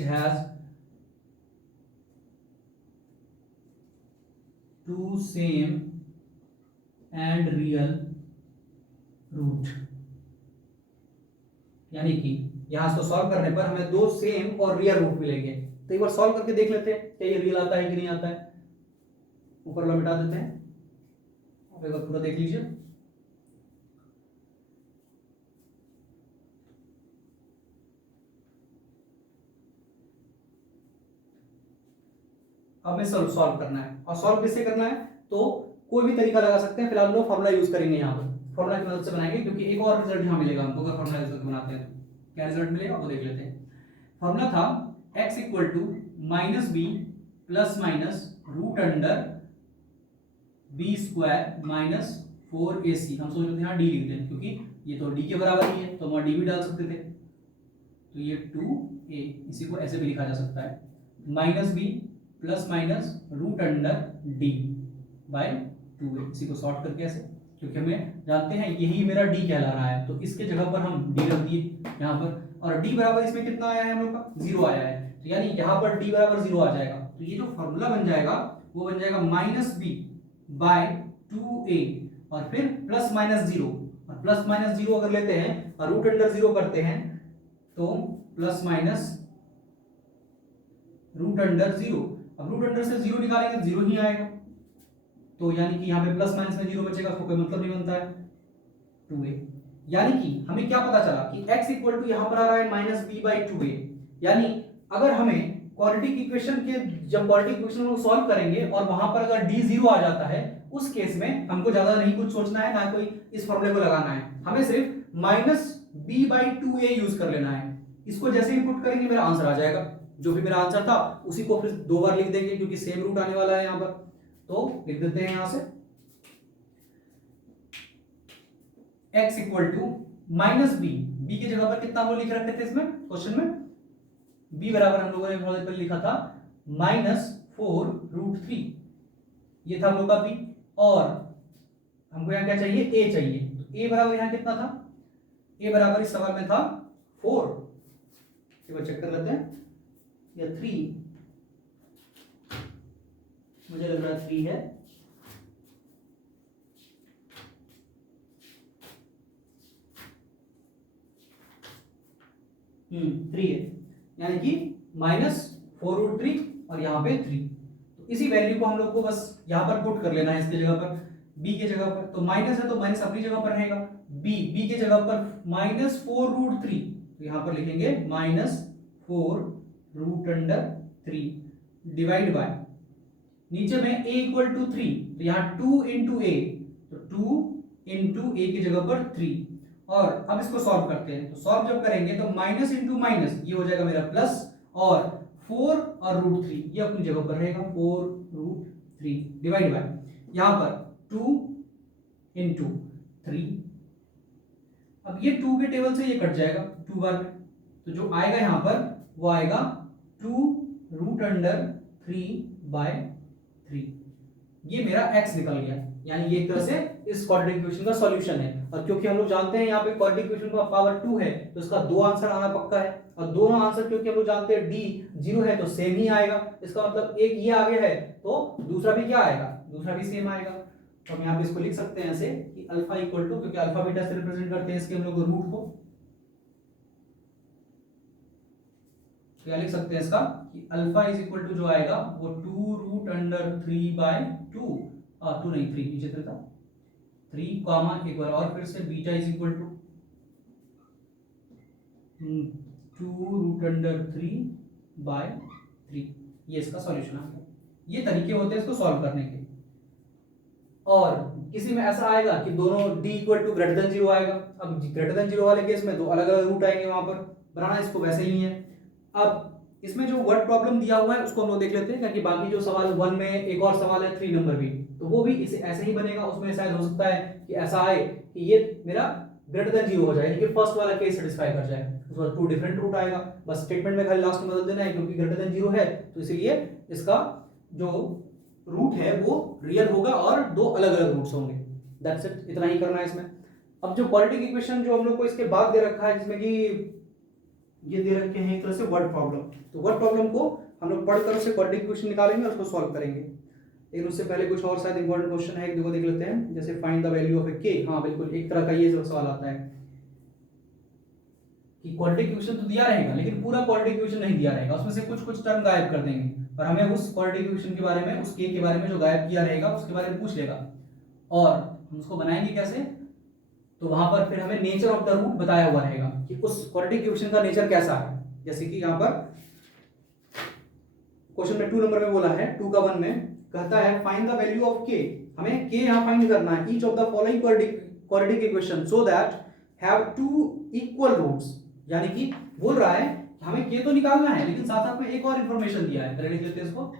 has two same and real root। यानी कि यहां इसको सॉल्व करने पर हमें 2 सेम और रियल रूट मिलेंगे। तो एक बार सॉल्व करके देख लेते हैं क्या ये रियल आता है कि नहीं आता है। ऊपर वाला मिटा देते हैं, आप एक बार पूरा देख लीजिए। हमें सॉल्व करना है, और सॉल्व कैसे करना है तो कोई भी तरीका लगा सकते हैं। फिलहाल हम लोग फॉर्मूला यूज करेंगे, यहाँ पर फॉर्मूला की मदद से बनाएंगे, क्योंकि एक और रिजल्ट यहाँ मिलेगा हमको अगर फॉर्मूला यूज करके बनाते हैं तो क्या रिजल्ट मिलेगा वो देख लेते हैं। फॉर्मूला था x = -b ±√b² - 4ac। हम सोच रहे थे यहाँ d लिख दें, क्योंकि ये तो d के बराबर ही है तो हम d भी डाल सकते थे, तो ये 2a, इसी को ऐसे भी लिखा जा सकता है -b ±√d/2a। इसी को शॉर्ट करके ऐसे, क्योंकि हमें जानते हैं यही मेरा d कहला रहा है, तो इसके जगह पर हम d रख दिए यहाँ पर, और d बराबर इसमें कितना आया है हम लोग का 0 आया है, तो यानी यहाँ पर d बराबर 0 आ जाएगा। तो ये जो फॉर्मूला बन जाएगा वो बन जाएगा -b बाय 2a और फिर प्लस माइनस 0, और प्लस माइनस 0 अगर लेते हैं और रूट अंडर 0 करते हैं तो प्लस माइनस रूट अंडर 0। अब रूट अंडर से 0 निकालेंगे तो 0 ही आएगा, तो यानी कि यहाँ पे प्लस माइनस में 0 बचेगा, तो कोई मतलब नहीं बनता है 2a। यानी कि हमें क्या पता चला कि x इक्वल टू यहाँ पर आ रहा है माइनस बी बाई 2a। यानी अगर हमें क्वाड्रेटिक इक्वेशन के जब क्वाड्रेटिक इक्वेशन को सॉल्व करेंगे और वहां पर अगर d 0 आ जाता है, उस केस में हमको ज्यादा नहीं कुछ सोचना है, ना कोई इस फॉर्मूले को लगाना है, हमें सिर्फ minus B by 2a use कर लेना है। इसको जैसे ही पुट करेंगे मेरा आंसर आ जाएगा, जो भी मेरा आंसर था उसी को फिर 2 बार लिख देंगे क्योंकि सेम रूट आने वाला है यहाँ पर, तो लिख देते हैं यहां से x equal to minus B की जगह पर कितना हम लोग लिख रखे थे इसमें क्वेश्चन में, b बराबर हम लोगों ने बहुत पहले लिखा था -4√3, ये था हम लोग का b। और हमको यहाँ क्या चाहिए, a चाहिए, तो a बराबर यहाँ कितना था, a बराबर इस सवाल में था 4, एक बार चेक कर लेते हैं, या 3, मुझे लग रहा है 3 है, थ्री है, यानी कि -4√3 और यहाँ पे 3। तो इसी वैल्यू को हम लोग को बस यहाँ पर पुट कर लेना है, इसकी जगह पर b की जगह पर, तो माइनस है तो माइनस अपनी जगह पर रहेगा, b की जगह पर -4√3, तो यहाँ पर लिखेंगे -4√3 डिवाइड बाय, नीचे में a इक्वल टू 3, तो यहाँ 2 इंटू a, तो 2 इंटू a की जगह पर 3। और अब इसको सॉल्व करते हैं, तो सॉल्व जब करेंगे तो माइनस इंटू माइनस ये हो जाएगा मेरा प्लस, और 4 और √3 ये अपनी जगह पर रहेगा, 4√3 डिवाइड बाय यहां पर 2 इंटू 3। अब ये 2 के टेबल से ये कट जाएगा 2 बार में, तो जो आएगा यहां पर वो आएगा 2√3/3। ये मेरा x निकल गया, यानी ये एक तरह से इस क्वाड्रेटिक इक्वेशन का सॉल्यूशन है। और क्योंकि हम लोग जानते हैं यहाँ पे क्वाड्रेटिक इक्वेशन का पावर 2 है, तो इसका 2 आंसर आना पक्का है, और दोनों आंसर क्योंकि हम लोग जानते हैं d 0 है तो सेम ही आएगा, इसका मतलब एक ये आगे है तो दूसरा भी क्या आएगा, दूसरा भी सेम आएगा। तो हम यहाँ पे इसको लिख सकते हैं ऐसे कि अल्फा इक्वल टू, क्योंकि अल्फा बीटा से रिप्रेजेंट करते हैं इसके हम लोग रूट को, क्या लिख सकते हैं इसका कि अल्फा इज इक्वल टू जो आएगा वो 2√3/2, 2 नहीं 3 नीचे था 3 कॉमा एक बार और फिर से बीटा इज इक्वल टू 2√3/3, ये इसका सॉल्यूशन आ गया। ये तरीके होते हैं इसको सॉल्व करने के। और किसी में ऐसा आएगा कि दोनों d equal to greater than 0 आएगा, अब ग्रेटर देन 0 वाले केस में तो अलग अलग रूट आएंगे, वहां पर बनाना इसको वैसे ही है। अब इसमें जो वर्ड प्रॉब्लम दिया हुआ है उसको हम लोग देख लेते हैं, क्योंकि बाकी जो सवाल 1 में एक और सवाल है 3 नंबर भी, तो वो भी इसे ऐसे ही बनेगा, उसमें शायद हो सकता है कि ऐसा आए कि ये मेरा ग्रेटर देन 0 हो जाए, यानी कि फर्स्ट वाला केस सेटिस्फाई कर जाए, उसके बाद 2 डिफरेंट रूट आएगा, बस स्टेटमेंट में खाली लास्ट में बदल देना है, क्योंकि ग्रेटर देन 0 है तो इसलिए इसका जो रूट है वो रियल होगा और 2 अलग अलग रूट्स होंगे। दैट्स इट, इतना ही करना है इसमें। अब जो क्वाड्रेटिक इक्वेशन जो हम लोग को इसके बाद दे रखा है, जिसमें कि ये दे रखे हैं एक तरह से वर्ड प्रॉब्लम, तो वर्ड प्रॉब्लम को हम लोग पढ़कर उससे क्वाड्रेटिक इक्वेशन निकालेंगे और उसको सॉल्व करेंगे। लेकिन उससे पहले कुछ और शायद इंपॉर्टेंट क्वेश्चन है, एक दो देख लेते हैं, जैसे फाइंड द वैल्यू ऑफ ए के। हाँ बिल्कुल, एक तरह का ये सवाल आता है कि क्वाड्रेटिक इक्वेशन तो दिया रहेगा लेकिन पूरा क्वाड्रेटिक इक्वेशन नहीं दिया रहेगा, उसमें से कुछ कुछ टर्म गायब कर देंगे, पर हमें उस क्वाड्रेटिक इक्वेशन के बारे में, उस के बारे में जो गायब किया रहेगा उसके बारे में पूछ लेगा, और हम उसको बनाएंगे कैसे, तो वहां पर फिर हमें नेचर ऑफ द रूट बताया हुआ रहेगा कि उस क्वाड्रेटिक इक्वेशन का नेचर कैसा है। जैसे कि यहाँ पर क्वेश्चन में 2 नंबर में बोला है, 2 का 1 में कहता है फाइंड द वैल्यू ऑफ के, हमें के यहाँ फाइंड करना है, each of the following quadratic equation so that have 2 equal roots, यानी कि बोल रहा है हमें के तो निकालना है लेकिन साथ साथ में एक और इंफॉर्मेशन दिया है, लिख लेते हैं इसको।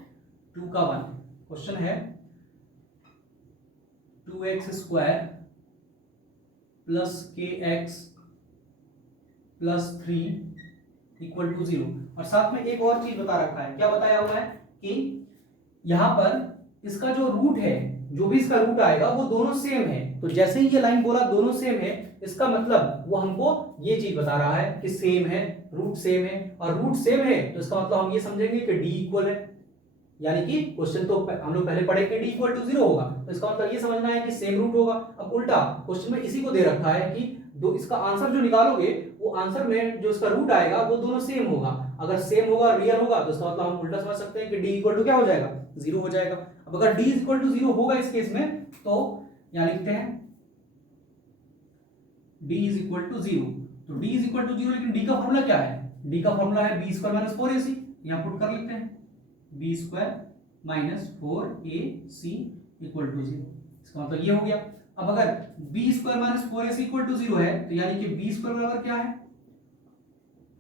2 का 1 क्वेश्चन है 2x² plus kx plus 3 equal to 0, और साथ में एक और चीज बता रखा है, क्या बताया हुआ है कि यहां पर इसका जो रूट है, जो भी इसका रूट आएगा वो दोनों सेम है, तो जैसे ही ये लाइन बोला दोनों सेम है, इसका मतलब वो हमको ये चीज बता रहा है कि सेम है, रूट सेम है, और रूट सेम है तो इसका मतलब हम ये समझेंगे कि d इक्वल है, यानी कि क्वेश्चन तो हम लोग पहले पढ़े कि d इक्वल टू 0 होगा, तो इसका मतलब ये समझना है कि सेम रूट होगा। अब उल्टा क्वेश्चन में इसी को दे रखा है कि दो इसका आंसर जो निकालोगे वो आंसर में जो इसका रूट आएगा वो दोनों सेम होगा। अगर सेम होगा और रियल होगा तो इसका मतलब हम उल्टा समझ सकते हैं कि d इक्वल टू क्या हो जाएगा, 0 हो जाएगा। अब अगर d इक्वल टू 0 होगा इस केस में तो यहां लिखते हैं d इज इक्वल टू 0। तो d इज इक्वल टू 0, लेकिन d का फॉर्मूला क्या है, d का फॉर्मूला है b स्क्वायर माइनस 4ac। यहां पुट कर लेते हैं b square minus 4ac equal to 0। इसका मतलब ये हो गया। अब अगर b square minus 4ac equal to 0 है तो यानी कि b स्क्वायर बराबर क्या है,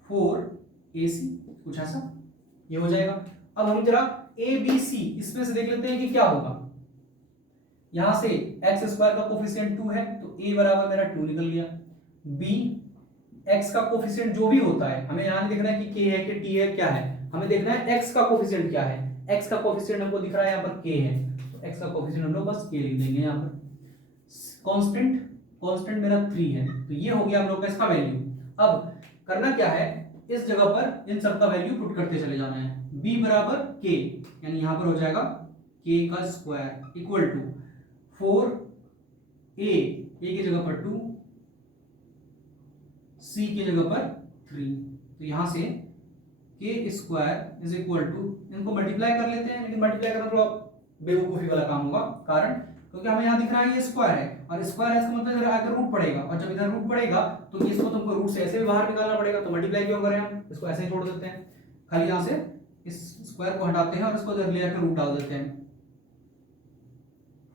4ac, कुछ ऐसा ये हो जाएगा। अब हम जरा a b c इसमें से देख लेते हैं कि क्या होगा। यहां से x स्क्वायर का कोफिशिएंट 2 है तो a बराबर मेरा 2 निकल गया। b x का कोफिशिएंट जो भी होता है, हमें यहां देखना है कि k है कि t है, क्या है, हमें देखना है x का कोफिशिएंट क्या है। x का कोफिशिएंट हमको दिख रहा है यहाँ पर k है, तो x का कोफिशिएंट हम लोग बस k लिख देंगे यहाँ पर। कांस्टेंट मेरा 3 है, तो ये हो गया हम लोग का इसका वैल्यू। अब करना क्या है, इस जगह पर इन सब का वैल्यू पुट करते चले जाना है। b बराबर k, यानी यहां पर हो जाएगा k का स्क्वायर इक्वल टू 4a की जगह पर 2, c की जगह पर 3। तो यहां से k square is equal to, इनको मल्टीप्लाई कर लेते हैं, लेकिन मल्टीप्लाई करना थोड़ा बेवकूफी वाला काम होगा, कारण क्योंकि हमें यहाँ दिख रहा है ये स्क्वायर है, और स्क्वायर है इसका मतलब इधर आकर रूट पड़ेगा, और जब इधर रूट पड़ेगा तो इसको तुमको रूट से ऐसे भी बाहर निकालना पड़ेगा, तो मल्टीप्लाई क्यों करें, हम इसको ऐसे ही छोड़ देते हैं। खाली यहाँ से इस स्क्वायर को हटाते हैं और इसको इधर ले आकर रूट डाल देते हैं।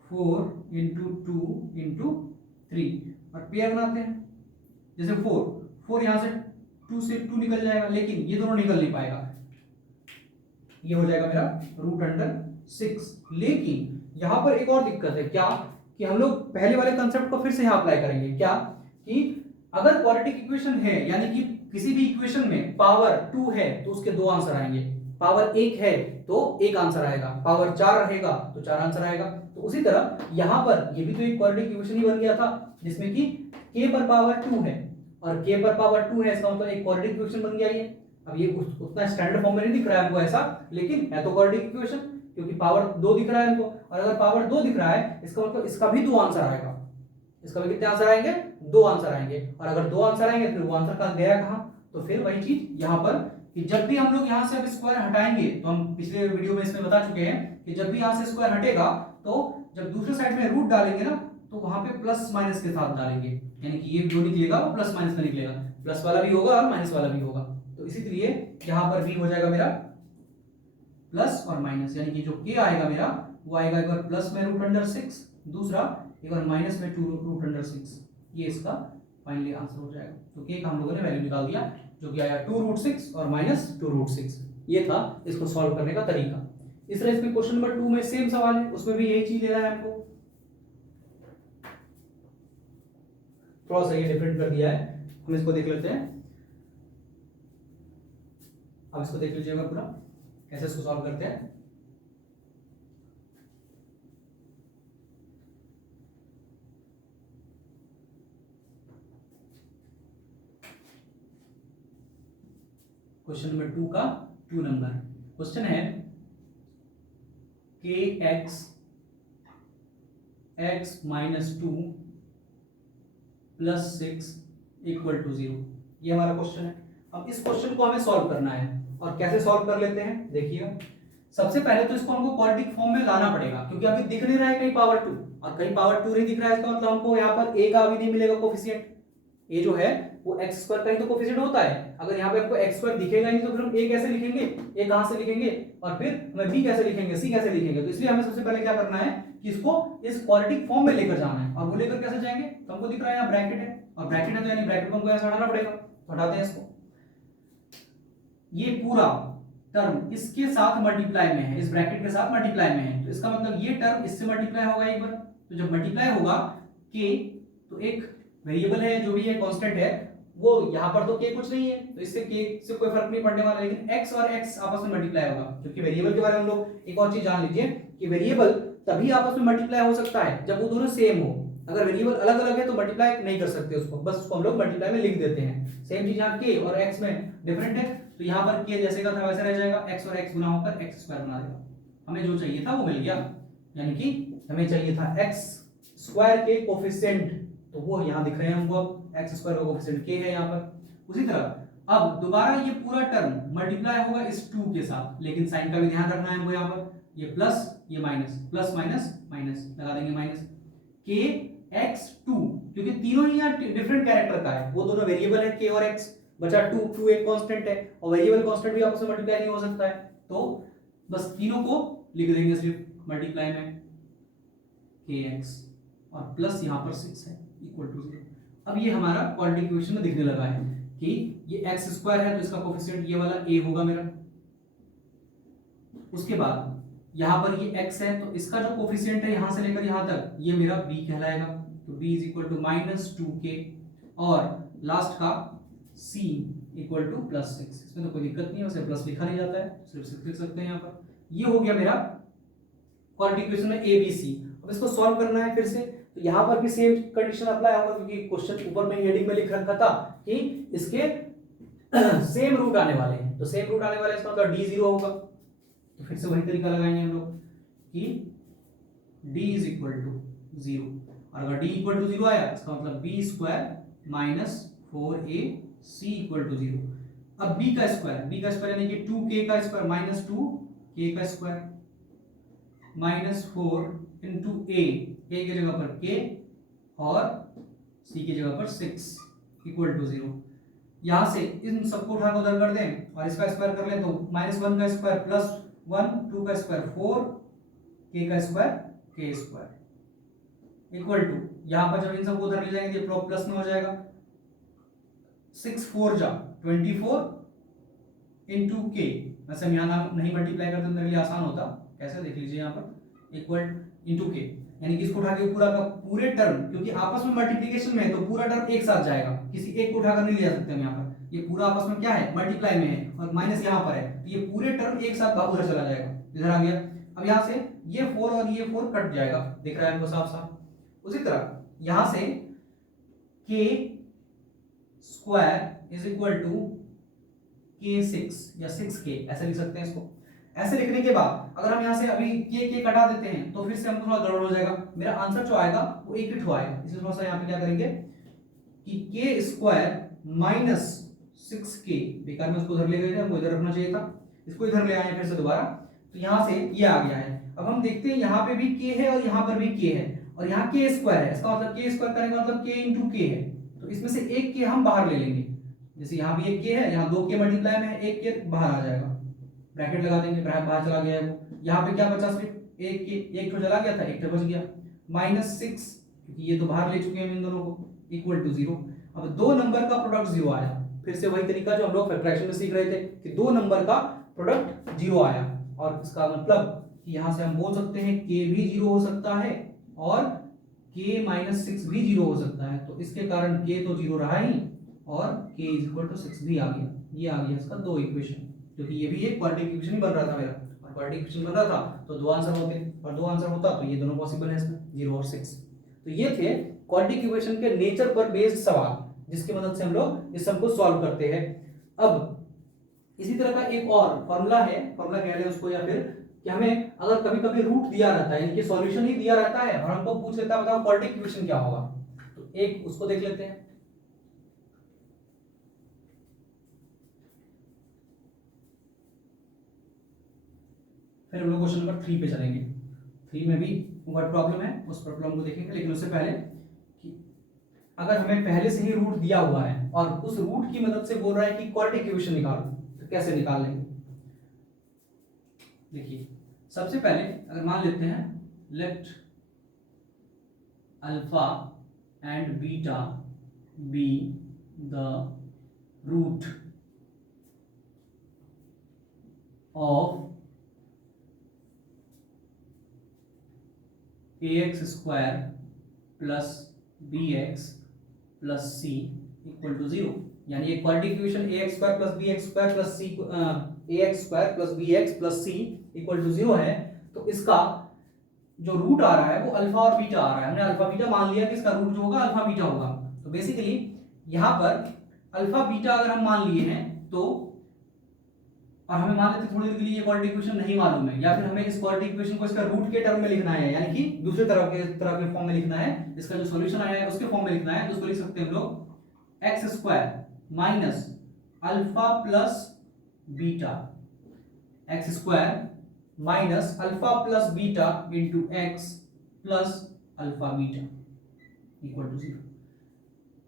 4 इंटू 2 इंटू 3 और पेयर बनाते हैं। जैसे 4 यहाँ से 2 से 2 निकल जाएगा, लेकिन ये दोनों निकल नहीं पाएगा, ये हो जाएगा मेरा रूट अंडर 6। लेकिन यहां पर एक और दिक्कत है, क्या कि हम लोग पहले वाले कंसेप्ट को फिर से यहां अप्लाई करेंगे। क्या कि अगर क्वाड्रेटिक इक्वेशन है, यानी कि किसी भी इक्वेशन में पावर 2 है तो उसके 2 आंसर आएंगे, पावर 1 है तो 1 आंसर आएगा, पावर 4 रहेगा तो 4 आंसर आएगा। तो उसी तरह यहां पर ये भी तो एक क्वाड्रेटिक इक्वेशन ही बन गया था, जिसमें कि k पर पावर 2 है और k पर पावर 2 है, इसका मतलब एक क्वाड्रेटिक इक्वेशन बन गया ये। अब ये उतना स्टैंडर्ड फॉर्म में नहीं दिख रहा है हमको ऐसा, लेकिन है तो क्वाड्रेटिक इक्वेशन, क्योंकि पावर 2 दिख रहा है हमको, और अगर पावर 2 दिख रहा है इसका मतलब इसका भी 2 आंसर आएगा। इसका भी कितने आंसर आएंगे, 2 आंसर आएंगे, और अगर 2 आंसर आएंगे फिर वो आंसर का गया कहां, तो फिर वही चीज यहां पर कि जब भी हम लोग यहां से अब स्क्वायर हटाएंगे, तो हम पिछले वीडियो में इसमें बता चुके हैं कि जब भी यहां से स्क्वायर हटेगा तो जब दूसरे साइड में रूट डालेंगे ना तो वहां पे प्लस माइनस के साथ डालेंगे, यानी कि ये जो निकलेगा वो प्लस माइनस में निकलेगा, प्लस वाला भी होगा और माइनस वाला भी होगा। तो इसीलिए यहां पर भी हो जाएगा मेरा प्लस और माइनस, यानी कि जो k आएगा मेरा वो आएगा एक बार प्लस में रूट अंडर 6, दूसरा एक बार माइनस में 2 रूट अंडर 6। ये इसका फाइनली आंसर हो जाएगा। तो k का हम लोगों ने वैल्यू निकाल दिया, जो कि आया 2 रूट 6 और माइनस 2 रूट 6। ये था इसको सॉल्व करने का तरीका। इस तरह इसमें क्वेश्चन नंबर 2 में सेम सवाल है, उसमें भी यही चीज लेना है हमको, थोड़ा सा ये डिफरेंट कर दिया है। हम इसको देख लेते हैं, अब इसको देख लीजिएगा पूरा कैसे इसको सॉल्व करते हैं। क्वेश्चन नंबर 2 का 2 नंबर क्वेश्चन है x minus 2 plus 6 equal to 0। ये हमारा क्वेश्चन है। अब इस क्वेश्चन को हमें सॉल्व करना है, और कैसे सॉल्व कर लेते हैं देखिए। सबसे पहले तो इसको हमको क्वाड्रेटिक फॉर्म में लाना पड़ेगा, क्योंकि अभी दिख नहीं रहा है कहीं पावर 2 और कहीं पावर 2 नहीं दिख रहा है, इसका मतलब हमको यहाँ पर a का भी नहीं मिलेगा कोफिशिएंट। a जो है वो x स्क्वायर का ही तो कोफिशिएंट होता है। अगर यहाँ पे हमको x स्क्वायर दिखेगा नहीं तो फिर हम a कैसे लिखेंगे, a कहाँ से लिखेंगे, और फिर हमें b कैसे लिखेंगे, c कैसे लिखेंगे। तो इसलिए हमें सबसे पहले क्या करना है कि इसको इस क्वाड्रेटिक फॉर्म में लेकर जाना है। और वो लेकर कैसे जाएंगे, तो हमको दिख रहा है यहाँ ब्रैकेट है, और ब्रैकेट है तो यानी ब्रैकेट को हमको ऐसे हटाना पड़ेगा, तो हटाते हैं इसको। ये पूरा टर्म इसके साथ मल्टीप्लाई में है, इस ब्रैकेट के साथ मल्टीप्लाई में है, तो इसका मतलब ये टर्म इससे मल्टीप्लाई होगा एक बार। तो जब मल्टीप्लाई होगा k, तो एक वेरिएबल है जो भी है कांस्टेंट है, वो यहाँ पर तो k कुछ नहीं है तो इससे k से कोई फर्क नहीं पड़ने वाला, लेकिन x और x आपस में मल्टीप्लाई होगा। क्योंकि वेरिएबल के बारे में हम लोग एक और चीज जान लीजिए कि वेरिएबल तभी आपस में मल्टीप्लाई हो सकता है जब वो दोनों सेम हो। अगर वेरिएबल अलग अलग है तो मल्टीप्लाई नहीं कर सकते उसको, बस उसको हम लोग मल्टीप्लाई में लिख देते हैं। सेम चीज यहाँ k और x में डिफरेंट है, तो यहाँ पर k जैसे का था वैसे रह जाएगा, x और x गुना होकर x स्क्वायर बना देगा। हमें जो चाहिए था वो मिल गया, यानी कि हमें चाहिए था एक्स स्क्वायर के कोफिशिएंट, तो वो यहाँ दिख रहे हैं हमको, अब एक्स स्क्वायर का कोफिशिएंट के है यहाँ पर। उसी तरह अब दोबारा ये पूरा टर्म मल्टीप्लाई होगा इस 2 के साथ, लेकिन साइन का भी ध्यान रखना है हमको, यहाँ पर ये प्लस ये माइनस, प्लस माइनस माइनस लगा देंगे माइनस के एक्स 2, क्योंकि तीनों ही यहाँ डिफरेंट कैरेक्टर का है, वो दोनों वेरिएबल है के और एक्स, बचा 2 एक कांस्टेंट है, और वेरिएबल कांस्टेंट भी आपस में मल्टीप्लाई नहीं हो सकता है, तो बस तीनों को लिख देंगे सिर्फ मल्टीप्लाई में, के एक्स और प्लस यहाँ पर 6 है इक्वल टू 0। अब ये हमारा क्वाड्रेटिक इक्वेशन में दिखने लगा है कि ये एक्स स्क्वायर है, तो इसका कोफिशिएंट ये वाला a होगा मेरा। उसके बाद यहाँ पर ये x है, तो इसका जो कोफिशिएंट है यहाँ से लेकर यहाँ तक ये मेरा b कहलाएगा, तो b is equal to -2k, और लास्ट का c इक्वल टू +6। इसमें तो कोई दिक्कत नहीं है, उसे प्लस लिखा नहीं जाता है, सिर्फ 6 लिख सकते हैं यहाँ पर। ये हो गया मेरा क्वाड्रेटिक इक्वेशन में a b c। अब इसको सॉल्व करना है फिर से, तो यहाँ पर भी सेम कंडीशन अप्लाई होगा, क्योंकि क्वेश्चन ऊपर में हेडिंग में लिख रखा था कि इसके सेम रूट आने वाले हैं, तो सेम रूट आने वाले इसका मतलब d 0 होगा, तो फिर से वही तरीका लगाएंगे हम लोग कि d इज इक्वल टू 0, और अगर d इक्वल टू 0 आया इसका मतलब b square minus 4ac equal to 0। अब b का स्क्वायर यानी कि 2k का स्क्वायर माइनस 2k का स्क्वायर माइनस 4 इंटू a की जगह पर k और c की जगह पर 6 इक्वल टू 0। यहां से इन सबको उठा कर उधर कर दें और इसका स्क्वायर कर लें, तो -1 का स्क्वायर प्लस 1, 2 का स्क्वायर 4, k का square k square equal to, यहां पर जब इन सबको उधर ले जाएंगे तो प्लस में हो जाएगा, 6 4 जा 24 इंटू के, वैसे हम यहाँ नहीं मल्टीप्लाई करते तो मेरे लिए आसान होता, कैसे देख लीजिए यहाँ पर इक्वल इंटू के, यानी कि इसको उठा के पूरा का पूरे टर्म, क्योंकि आपस में मल्टीप्लिकेशन में है तो पूरा टर्म एक साथ जाएगा, किसी एक को उठाकर नहीं ले जा सकते हम यहाँ पर, ये पूरा आपस में क्या है मल्टीप्लाई में है और माइनस यहाँ पर है, तो ये पूरे टर्म एक साथ उधर चला जाएगा, इधर आ गया। अब यहाँ से ये 4 और ये 4 कट जाएगा, दिख रहा है हमको साफ साफ। उसी तरह यहाँ से k square is equal to k6 या 6k ऐसे लिख सकते हैं इसको। ऐसे लिखने के बाद अगर हम यहाँ से अभी k कटा देते हैं तो फिर से हम थोड़ा गड़बड़ हो जाएगा, मेरा आंसर जो आएगा वो एक ही आएगा, इसलिए थोड़ा सा यहाँ पे क्या करेंगे कि k स्क्वायर माइनस 6k, बेकार में उसको इधर ले गए थे, हमको इधर रखना चाहिए था, इसको इधर ले आए फिर से दोबारा, तो यहाँ से ये आ गया है। अब हम देखते हैं यहाँ पे भी k है और यहाँ पर भी k है, और यहाँ k स्क्वायर है, इसका मतलब k स्क्वायर करेंगे मतलब k इंटू k है, तो इसमें से एक k हम बाहर ले लेंगे, जैसे यहाँ भी एक k है, यहाँ 2k मल्टीप्लाई में है, एक k बाहर आ जाएगा, ब्रैकेट लगा देंगे, बाहर चला गया है वो। यहाँ पे क्या बचा, सिर्फ एक k, एक तो चला गया था, एक तो बच गया, -6, क्योंकि ये तो बाहर ले चुके हैं इन दोनों को, इक्वल टू 0। अब दो नंबर का प्रोडक्ट 0 आया, फिर से वही तरीका जो हम लोग फैक्टराइजेशन में सीख रहे थे कि दो नंबर का प्रोडक्ट 0 आया, और इसका मतलब कि यहाँ से हम बोल सकते हैं k भी 0 हो सकता है और k-6 भी 0 हो सकता है, तो इसके कारण k तो 0 रहा ही और k = 6 भी आ गया। ये आ गया इसका दो इक्वेशन, क्योंकि ये भी एक क्वाड्रेटिक इक्वेशन ही बन रहा था मेरा, और क्वाड्रेटिक इक्वेशन बन रहा था तो दो आंसर होते, और दो आंसर होता तो ये दोनों पॉसिबल है इसमें, 0 और 6। तो ये थे क्वाड्रेटिक इक्वेशन के नेचर पर बेस्ड सवाल, जिसकी मदद से हम लोग इस सब को सॉल्व करते हैं। अब इसी तरह का एक और फॉर्मूला है, फॉर्मूला कह लें उसको, या फिर कि हमें अगर कभी कभी रूट दिया रहता है, यानी कि सॉल्यूशन ही दिया रहता है और हमको पूछ लेता है बताओ क्वाड्रेटिक इक्वेशन क्या होगा, तो एक उसको देख लेते हैं। फिर हम लोग क्वेश्चन नंबर 3 पे चलेंगे। 3 में भी वर्ड प्रॉब्लम है, उस प्रॉब्लम को देखेंगे, लेकिन उससे पहले कि अगर हमें पहले से ही रूट दिया हुआ है और उस रूट की मदद से बोल रहा है कि क्वाड्रेटिक इक्वेशन निकालो, तो कैसे निकाल लेंगे। देखिए सबसे पहले अगर मान लेते हैं let alpha and beta be the root of ax² plus bx plus c equal to 0, यानी एक quadratic equation ax² plus bx² plus c ax² plus bx plus c equal to 0 है, तो इसका जो रूट आ रहा है वो अल्फा और बीटा आ रहा है। हमने अल्फा बीटा मान लिया कि इसका रूट जो होगा अल्फा बीटा होगा, तो बेसिकली यहाँ पर अल्फा बीटा अगर हम मान लिए हैं तो और हमें मान लेते थोड़ी देर के लिए ये क्वाड्रेटिक इक्वेशन नहीं मालूम है, या फिर हमें इस क्वाड्रेटिक इक्वेशन को इसका रूट के टर्म में लिखना है, यानी कि दूसरे तरह के फॉर्म में लिखना है, इसका जो सॉल्यूशन आया है उसके फॉर्म में लिखना है, तो उसको लिख सकते हैं हम लोग X square minus alpha plus beta, X square minus alpha plus beta into X plus alpha beta equal to 0।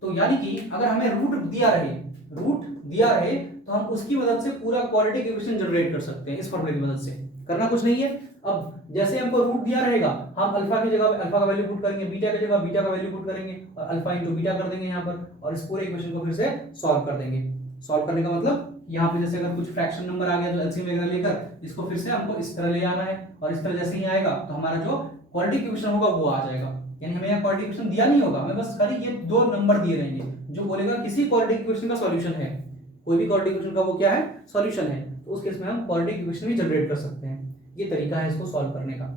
तो यानी कि अगर हमें रूट दिया रहे तो हम उसकी मदद से पूरा क्वाड्रेटिक इक्वेशन जनरेट कर सकते हैं इस फॉर्मूले की मदद से। करना कुछ नहीं है, अब जैसे हमको रूट दिया रहेगा हम अल्फा की जगह अल्फा का वैल्यू पुट करेंगे, बीटा की जगह बीटा का वैल्यू पुट करेंगे और अल्फा इंटू बीटा कर देंगे यहाँ पर, और इस पूरे इक्वेशन को फिर से सॉल्व कर देंगे। सॉल्व करने का मतलब यहाँ पे जैसे अगर कुछ फ्रैक्शन नंबर आ गया तो एलसीएम वगैरह लेकर इसको फिर से हमको इस तरह ले आना है, और इस तरह जैसे ही आएगा तो हमारा जो क्वाड्रेटिक इक्वेशन होगा वो आ जाएगा। यानी हमें यहाँ क्वाड्रेटिक इक्वेशन दिया नहीं होगा, हमें बस खाली ये दो नंबर दिए रहेंगे जो बोलेगा किसी क्वाड्रेटिक इक्वेशन का सॉल्यूशन है, कोई भी क्वाड्रेटिक इक्वेशन का वो क्या है, सॉल्यूशन है, तो उस केस में हम क्वाड्रेटिक इक्वेशन भी जनरेट कर सकते हैं। ये तरीका है इसको सॉल्व करने का।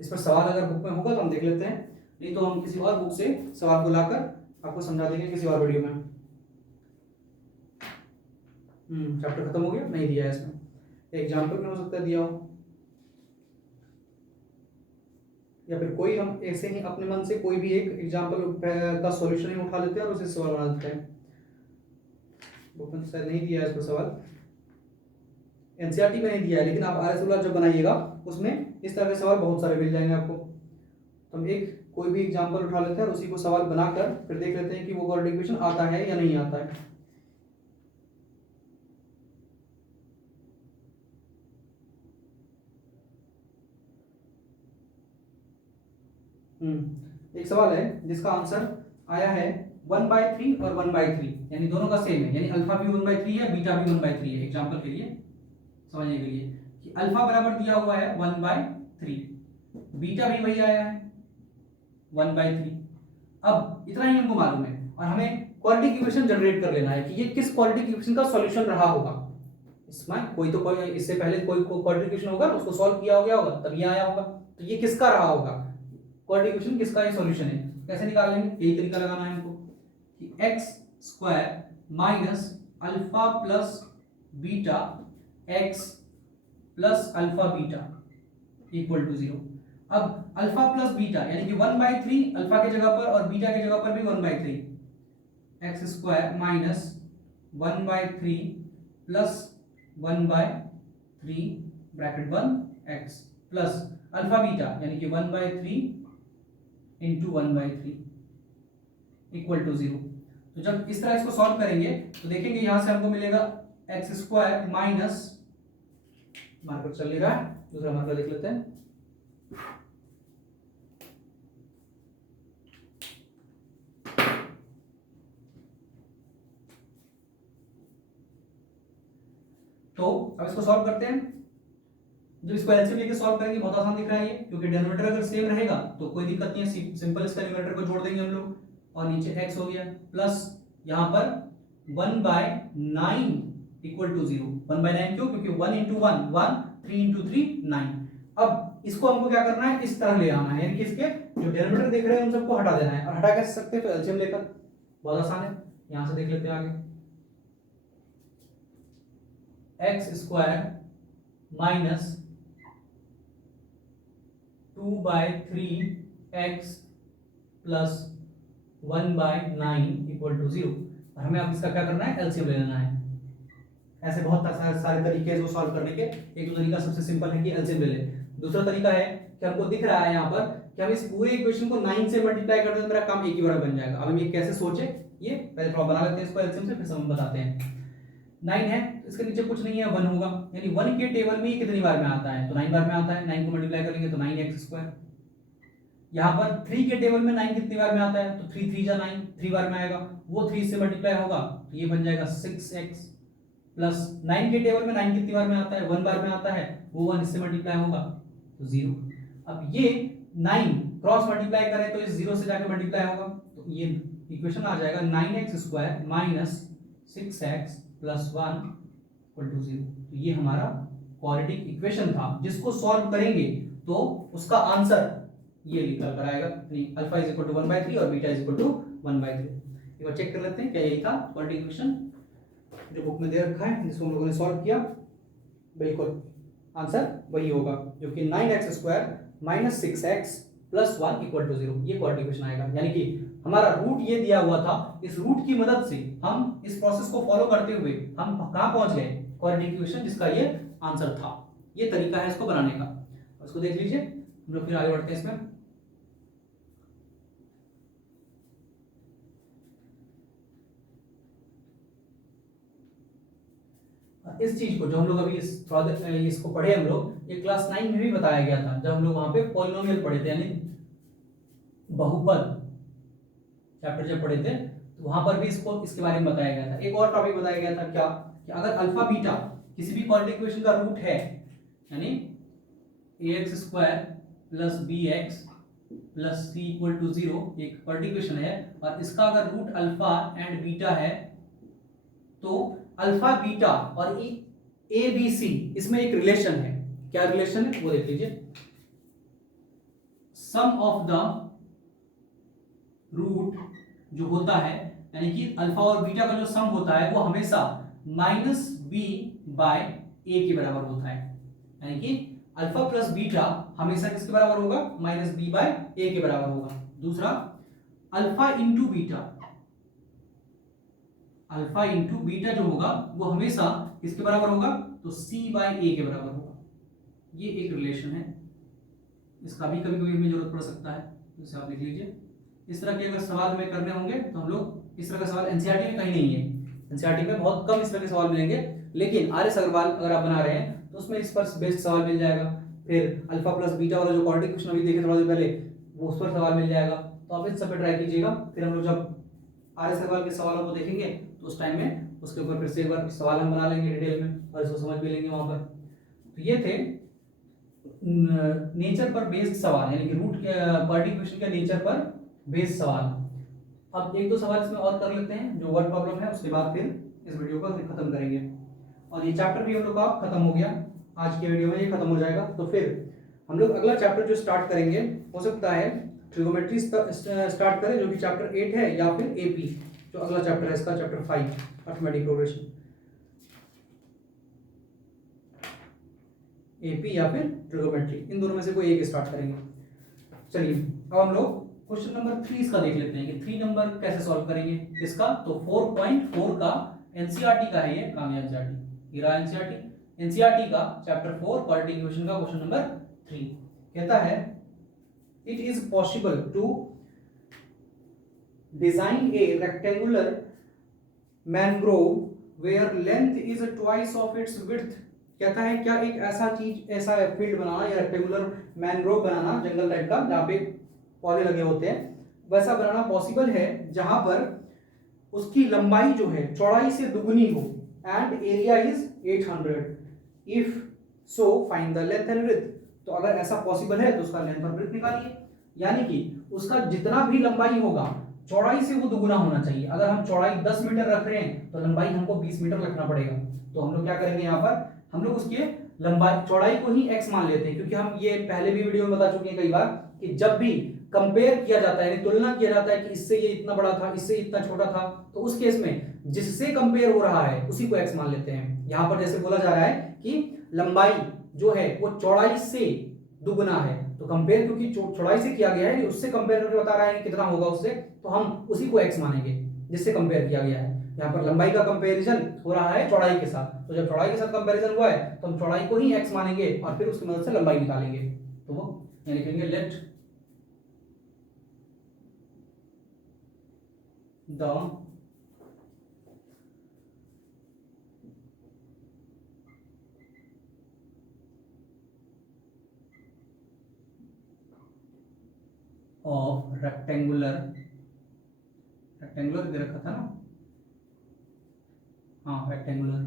इस पर सवाल अगर बुक में होगा तो हम देख लेते हैं, नहीं तो हम किसी और बुक से सवाल को लाकर आपको समझा देंगे किसी और वीडियो में। चैप्टर खत्म हो गया, नहीं दिया है इसमें, एग्जाम्पल में हो सकता है दिया हो, या फिर कोई हम ऐसे ही अपने मन से कोई भी एक एग्जाम्पल का सॉल्यूशन ही उठा लेते हैं और उसे सवाल बना देते हैं। बुक में शायद नहीं दिया है इसको सवाल, एनसीईआरटी में नहीं दिया है, लेकिन आप आरएस रूलर जब बनाइएगा उसमें इस तरह के सवाल बहुत सारे मिल जाएंगे आपको। तो हम एक कोई भी एग्जाम्पल उठा लेते हैं और उसी को सवाल बनाकर फिर देख लेते हैं कि वो क्वाड्रेटिक इक्वेशन आता है या नहीं आता है। एक सवाल है जिसका आंसर आया है 1/3 और 1/3, यानी दोनों का सेम है, यानी अल्फा भी 1/3 है, बीटा भी 1/3 है। एग्जांपल के लिए समझने के लिए कि अल्फा बराबर दिया हुआ है 1/3, बीटा भी वही आया है 1/3। अब इतना ही हमको मालूम है और हमें क्वाड्रेटिक इक्वेशन जनरेट कर लेना है कि ये किस क्वाड्रेटिक इक्वेशन का सॉल्यूशन रहा होगा। इसमें कोई इससे पहले कोई क्वाड्रेटिक इक्वेशन होगा, उसको सॉल्व किया हो गया होगा तब ये आया होगा, तो ये किसका रहा होगा, क्वाड्रेटिक इक्वेशन किसका ये सॉल्यूशन है। कैसे निकाल लेंगे, यही तरीका लगाना है हमको कि X square minus alpha plus beta X plus alpha beta equal to 0। अब अल्फा प्लस बीटा यानी कि 1/3 अल्फा की जगह पर और बीटा की जगह पर भी 1/3, x square minus 1/3 plus 1/3 bracket 1 x plus alpha beta यानी कि 1/3 इंटू 1/3 इक्वल टू 0। तो जब इस तरह इसको सॉल्व करेंगे तो देखेंगे यहां से हमको मिलेगा एक्स स्क्वायर माइनस, मार्कर चल रहा है, दूसरा मार्कर देख लेते हैं, तो अब इसको सॉल्व करते हैं। जब इसको एलसीएम लेके सॉल्व करेंगे बहुत आसान दिख रहा है ये, क्योंकि डिनोमिनेटर अगर सेम रहेगा तो कोई दिक्कत नहीं है, सिंपल इसका न्यूमरेटर को जोड़ देंगे हम लोग और नीचे x हो गया प्लस यहाँ पर 1/9 इक्वल टू 0। 1/9 क्यों, क्योंकि 1 इंटू 1 1, 3 इंटू 3 9। अब इसको हमको क्या करना है, इस तरह ले आना है, यानी कि इसके जो डिनोमिनेटर देख रहे हैं उन सबको हटा देना है, और हटा कैसे सकते हैं, तो एलसीएम लेकर, बहुत आसान है। यहां से देख लेते हैं आगे, X square minus 2/3 x plus 1/9 equal to 0। और हमें अब इसका क्या करना है, एलसीएम ले लेना है। ऐसे बहुत सारे तरीके हैं इसको सॉल्व करने के, एक तो तरीका सबसे सिंपल है कि एलसीएम ले ले। दूसरा तरीका है कि हमको दिख रहा है यहाँ पर कि हम इस पूरे इक्वेशन को 9 से मल्टीप्लाई कर दें तो मेरा काम एक ही बार बन जाएगा। अब हम ये कैसे सोचे, ये पहले थोड़ा बना लेते हैं इसको एलसीएम से, फिर हम बताते हैं। 9 है, इसके नीचे कुछ नहीं है, 1 होगा, यानी 1 के टेबल में ये कितनी बार में आता है, तो 9 बार में आता है। 9 को मल्टीप्लाई करेंगे तो 9x²। यहाँ पर 3 के टेबल में 9 कितनी बार में आता है, तो 3 3 जा 9, 3 बार में आएगा, वो 3 से मल्टीप्लाई होगा तो ये बन जाएगा 6x प्लस 9 के टेबल में 9 कितनी बार में आता है, 1 बार में आता है, वो 1 इससे मल्टीप्लाई होगा तो 0। अब ये 9 क्रॉस मल्टीप्लाई करें तो इस 0 से जाके मल्टीप्लाई होगा, तो ये इक्वेशन आ जाएगा 9x² minus 6x plus 1 equal to 0। तो ये हमारा क्वाड्रेटिक इक्वेशन था जिसको सॉल्व करेंगे तो उसका आंसर ये निकल कर आएगा, अल्फा इज इक्वल टू 1/3 और बीटा इज इक्वल टू 1/3। एक बार चेक कर लेते हैं क्या यही था क्वाड्रेटिक इक्वेशन जो बुक में दे रखा है जिसको हम लोगों ने सॉल्व किया। बिल्कुल आंसर वही होगा जो कि 9x² minus 6x plus 1 equal to 0, ये क्वाड्रेटिक इक्वेशन आएगा। यानी कि हमारा रूट ये दिया हुआ था, इस रूट की मदद से हम इस प्रोसेस को फॉलो करते हुए हम कहां पहुंच गए, क्वाड्रेटिक इक्वेशन, जिसका ये आंसर था। ये तरीका है इसको बनाने का, उसको देख लीजिए। हम लोग फिर आगे बढ़ते हैं इसमें। इस चीज को जो हम लोग अभी इसको पढ़े हम लोग, ये क्लास 9 में भी बताया गया था जब हम लोग वहां पे पॉलिनोमियल पढ़े थे, यानी बहुपद चैप्टर जब पढ़े थे, तो वहां पर भी इसको इसके बारे में बताया गया था। एक और टॉपिक बताया गया था क्या, कि अगर अल्फा बीटा किसी भी क्वाड्रेटिक इक्वेशन का रूट है, यानी ax² plus bx plus c equal to 0 एक क्वाड्रेटिक इक्वेशन है, और इसका अगर रूट अल्फा एंड बीटा है, तो अल्फा बीटा और ए बी सी इसमें एक रिलेशन है। क्या रिलेशन है वो देख लीजिए। सम ऑफ द रूट जो होता है, यानी कि अल्फा और बीटा का जो सम होता है वो हमेशा माइनस बी बाय ए के बराबर होता है। यानी कि अल्फा प्लस बीटा हमेशा किसके बराबर होगा, माइनस बी बाय ए के बराबर होगा। दूसरा, alpha into beta, alpha into beta जो होगा वो हमेशा किसके बराबर होगा, तो सी बाय ए के बराबर होगा। ये एक रिलेशन है, इसका भी कभी कभी हमें जरूरत पड़ सकता है, इसे आप देख लीजिए। इस तरह के अगर सवाल हमें करने होंगे तो हम लोग, इस तरह का सवाल एनसीईआरटी में कहीं नहीं है, एनसीईआरटी में बहुत कम इस तरह के सवाल मिलेंगे, लेकिन आर्यस अग्रवाल अगर आप बना रहे हैं तो उसमें इस पर बेस्ड सवाल मिल जाएगा। फिर अल्फा प्लस बीटा वाला जो क्वाड्रेटिक इक्वेशन अभी देखे थोड़ा देर पहले, वो उस पर सवाल मिल जाएगा। तो आप इस सब पे ट्राई कीजिएगा। फिर हम लोग जब आर्यस अग्रवाल के सवालों को देखेंगे तो उस टाइम में उसके ऊपर फिर से एक बार सवाल हम बना लेंगे डिटेल में, और इसको समझ भी लेंगे वहां पर। तो ये थे नेचर पर बेस्ड सवाल, यानी कि रूट के क्वाड्रेटिक इक्वेशन के नेचर पर बेस्ड सवाल। अब एक दो सवाल इसमें और कर लेते हैं जो वर्ड प्रॉब्लम है, उसके बाद फिर इस वीडियो को खत्म करेंगे। और ये चैप्टर भी हम लोग का खत्म हो गया, आज के वीडियो में ये खत्म हो जाएगा। तो फिर हम लोग अगला चैप्टर जो स्टार्ट करेंगे, हो सकता है ट्रिगोमेट्री स्टार्ट करें, जो कि चैप्टर 8 है, या फिर एपी जो अगला चैप्टर है इसका, चैप्टर 5 अर्थमेटिक प्रोग्रेशन, एपी या फिर ट्रिगोमेट्री, इन दोनों में से कोई एक स्टार्ट करेंगे। चलिए अब हम लोग क्वेश्चन नंबर 3 इसका देख लेते हैं कि 3 नंबर कैसे सॉल्व करेंगे इसका। तो 4.4 का एनसीईआरटी का है, ये काम है एनसीईआरटी, ये रहा एनसीईआरटी। एनसीईआरटी का चैप्टर 4 क्वाड्रेटिक इक्वेशन का क्वेश्चन नंबर 3 कहता है, it is possible to design a rectangular mangrove where length is twice of its width. कहता है क्या एक ऐसा चीज, ऐसा फील्ड बनाना या रेक्टेंगुलर मैनग्रोव बनाना, जंगल टाइप का जहाँ पे पौधे लगे होते हैं, वैसा बनाना पॉसिबल है जहां पर उसकी लंबाई जो है चौड़ाई से दुगनी हो, and area is 800, if so find the length and width. तो अगर ऐसा पॉसिबल है तो उसका लेंथ और विड्थ निकालिए, यानी कि उसका जितना भी लंबाई होगा चौड़ाई से वो दुगुना होना चाहिए। अगर हम चौड़ाई 10 मीटर रख रहे हैं तो लंबाई हमको 20 मीटर रखना पड़ेगा। तो हम लोग क्या करेंगे, यहाँ पर हम लोग उसके लंबाई चौड़ाई को ही x मान लेते हैं, क्योंकि हम ये पहले भी वीडियो में बता चुके हैं कई बार कि जब भी कंपेयर किया जाता है, यानी तुलना किया जाता है कि इससे ये इतना बड़ा था, इससे इतना छोटा था, तो उस केस में जिससे कंपेयर हो रहा है उसी को x मान लेते हैं। यहाँ पर जैसे बोला जा रहा है कि लंबाई जो है वो चौड़ाई से दुगुना है, तो कंपेयर क्योंकि चौड़ाई से किया गया है, उससे कंपेयर करके बता रहा है कि कितना होगा उससे, तो हम उसी को x मानेंगे जिससे कंपेयर किया गया है। यहाँ पर लंबाई का कंपैरिजन हो रहा है चौड़ाई के साथ, तो जब चौड़ाई के साथ कंपैरिजन हुआ है तो हम चौड़ाई को ही x मानेंगे और फिर उसकी मदद से लंबाई निकालेंगे। तो वो लिखेंगे लेट द ऑफ रेक्टेंगुलर दे रखा था ना, हाँ रेक्टेंगुलर,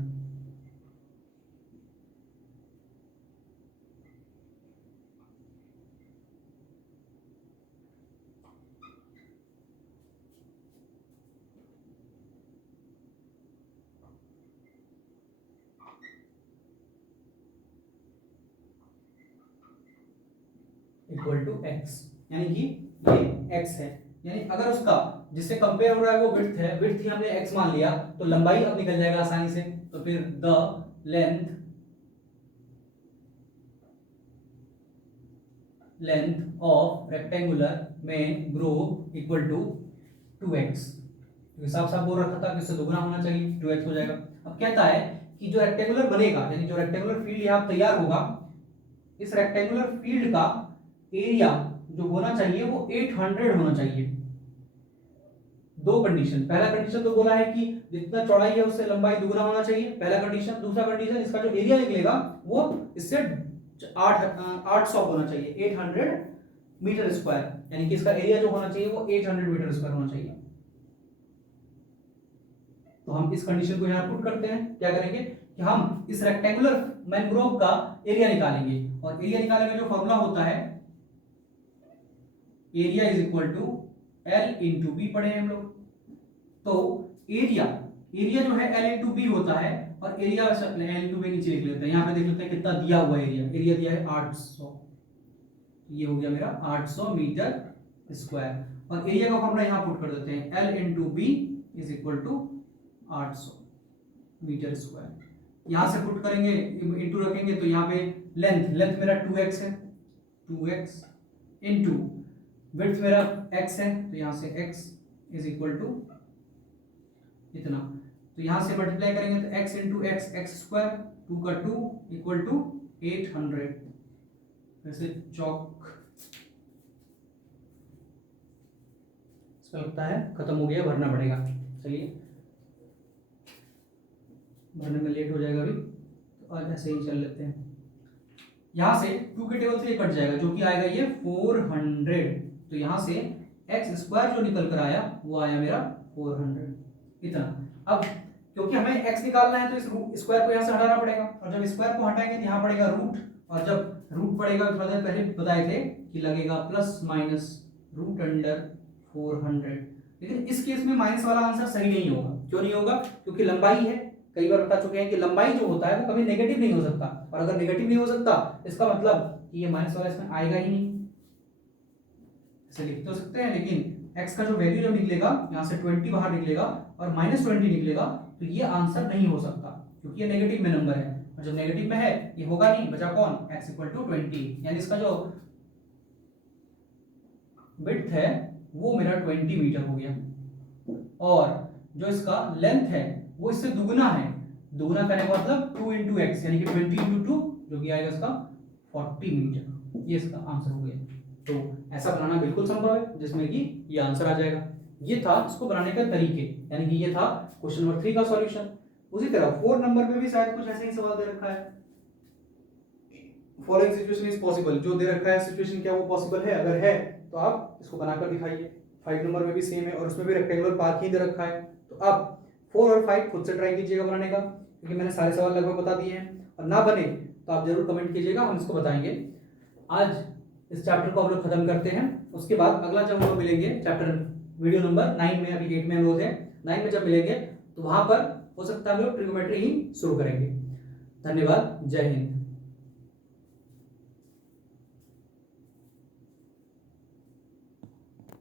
इक्वल टू x, यानी कि ये x है। यानी अगर उसका जिससे कंपेयर हो रहा है वो विड्थ है, विड्थ ही हमने x मान लिया, तो लंबाई अब निकल जाएगा आसानी से। तो फिर the length length of rectangular में ग्रुप इक्वल टू 2x। साफ साफ बोल रखा था कि इससे दोगुना होना चाहिए, 2x हो जाएगा। अब कहता है कि जो रेक्टेंगुलर बनेगा, यानी जो रेक्टेंगुलर फील्ड यहाँ तैयार होगा, इस रेक्टेंगुलर फील्ड का एरिया जो होना चाहिए वो 800 होना चाहिए। दो कंडीशन, पहला कंडीशन तो बोला है कि जितना चौड़ाई है उससे लंबाई दुगुना होना चाहिए, पहला कंडीशन। दूसरा कंडीशन, इसका जो एरिया निकलेगा वो इससे 800 होना चाहिए, 800 मीटर स्क्वायर, यानी कि इसका एरिया जो होना चाहिए वो 800 मीटर स्क्वायर होना चाहिए। तो हम इस कंडीशन को यहां पुट करते हैं। क्या करेंगे कि हम इस रेक्टेंगुलर मैनग्रोव का एरिया निकालेंगे, और एरिया निकालने का जो फॉर्मूला होता है, area is equal to L into B पढ़े हम लोग। तो एरिया जो है एल इंटू बी होता है, और एरिया एल इंटू बी नीचे लिख लेते हैं। यहाँ पे देख लेते हैं कितना दिया हुआ एरिया दिया है 800। ये हो गया मेरा 800 मीटर स्क्वायर, और एरिया का फॉर्मूला यहाँ पुट कर देते हैं, L into B is equal to 800 metre square. यहां से पुट करेंगे, इंटू रखेंगे, तो यहाँ पे लेंथ मेरा 2x है, 2x इंटू विड्थ मेरा x है, तो यहां से x इज इक्वल टू इतना। तो यहां से मल्टीप्लाई करेंगे तो x इंटू x स्क्वायर, 2 का 2 इक्वल टू 800। वैसे चौक इसका लगता है खत्म हो गया, भरना पड़ेगा। चलिए, भरने में लेट हो जाएगा अभी, तो आज ऐसे ही चल लेते हैं। यहां से 2 के टेबल से ये कट जाएगा, जो कि आएगा ये 400। तो यहां से x स्क्वायर जो निकल कर आया वो आया मेरा 400 इतना। अब क्योंकि हमें x निकालना है तो इस स्क्वायर को यहां से हटाना पड़ेगा, और जब स्क्वायर को हटाएंगे तो यहां पड़ेगा रूट, और जब रूट पड़ेगा, थोड़ा देर पहले बताए थे कि लगेगा प्लस माइनस रूट अंडर 400। लेकिन इस केस में माइनस वाला आंसर सही नहीं होगा। क्यों नहीं होगा? क्योंकि लंबाई है, कई बार बता चुके हैं कि लंबाई जो होता है वो कभी नेगेटिव नहीं हो सकता, और अगर नेगेटिव नहीं हो सकता इसका मतलब कि ये माइनस वाला इसमें आएगा ही नहीं। ऐसे लिख तो सकते हैं, लेकिन x का जो वैल्यू जब निकलेगा, यहाँ से 20 बाहर निकलेगा और -20 निकलेगा, तो ये आंसर नहीं हो सकता, क्योंकि ये नेगेटिव में नंबर है, और जब नेगेटिव में है ये होगा नहीं, बचा कौन? x इक्वल टू 20, यानी इसका जो विड्थ है वो मेरा 20 मीटर हो गया, और जो इसका लेंथ है वो इससे दुगुना है। दुगुना करने का मतलब 2 इंटू एक्स, यानी कि 20 इंटू 2, जो कि आएगा इसका 40 मीटर। ये इसका आंसर हो गया। तो ऐसा बनाना बिल्कुल संभव है जिसमें कि ये आंसर आ जाएगा। ये था इसको बनाने का तरीके, यानी कि ये था क्वेश्चन नंबर 3 का सॉल्यूशन। उसी तरह 4 नंबर में भी शायद कुछ ऐसे ही सवाल दे रखा है, फॉलोइंग सिचुएशन इज पॉसिबल। जो दे रखा है सिचुएशन, क्या वो पॉसिबल है? अगर है तो आप इसको बनाकर दिखाइए। 5 नंबर में भी सेम है, और उसमें भी रेक्टेंगुलर पार्क ही दे रखा है। तो आप 4 और 5 खुद से ट्राई कीजिएगा बनाने का, क्योंकि मैंने सारे सवाल लगभग बता दिए हैं। और ना बने तो आप जरूर कमेंट कीजिएगा, हम इसको बताएंगे। आज इस चैप्टर को हम लोग खत्म करते हैं। उसके बाद अगला जब हम लोग मिलेंगे चैप्टर वीडियो नंबर 9 में, अभी 8 में हम लोग थे, 9 में जब मिलेंगे तो वहां पर हो सकता है हम लोग ट्रिग्नोमेट्री ही शुरू करेंगे। धन्यवाद, जय हिंद।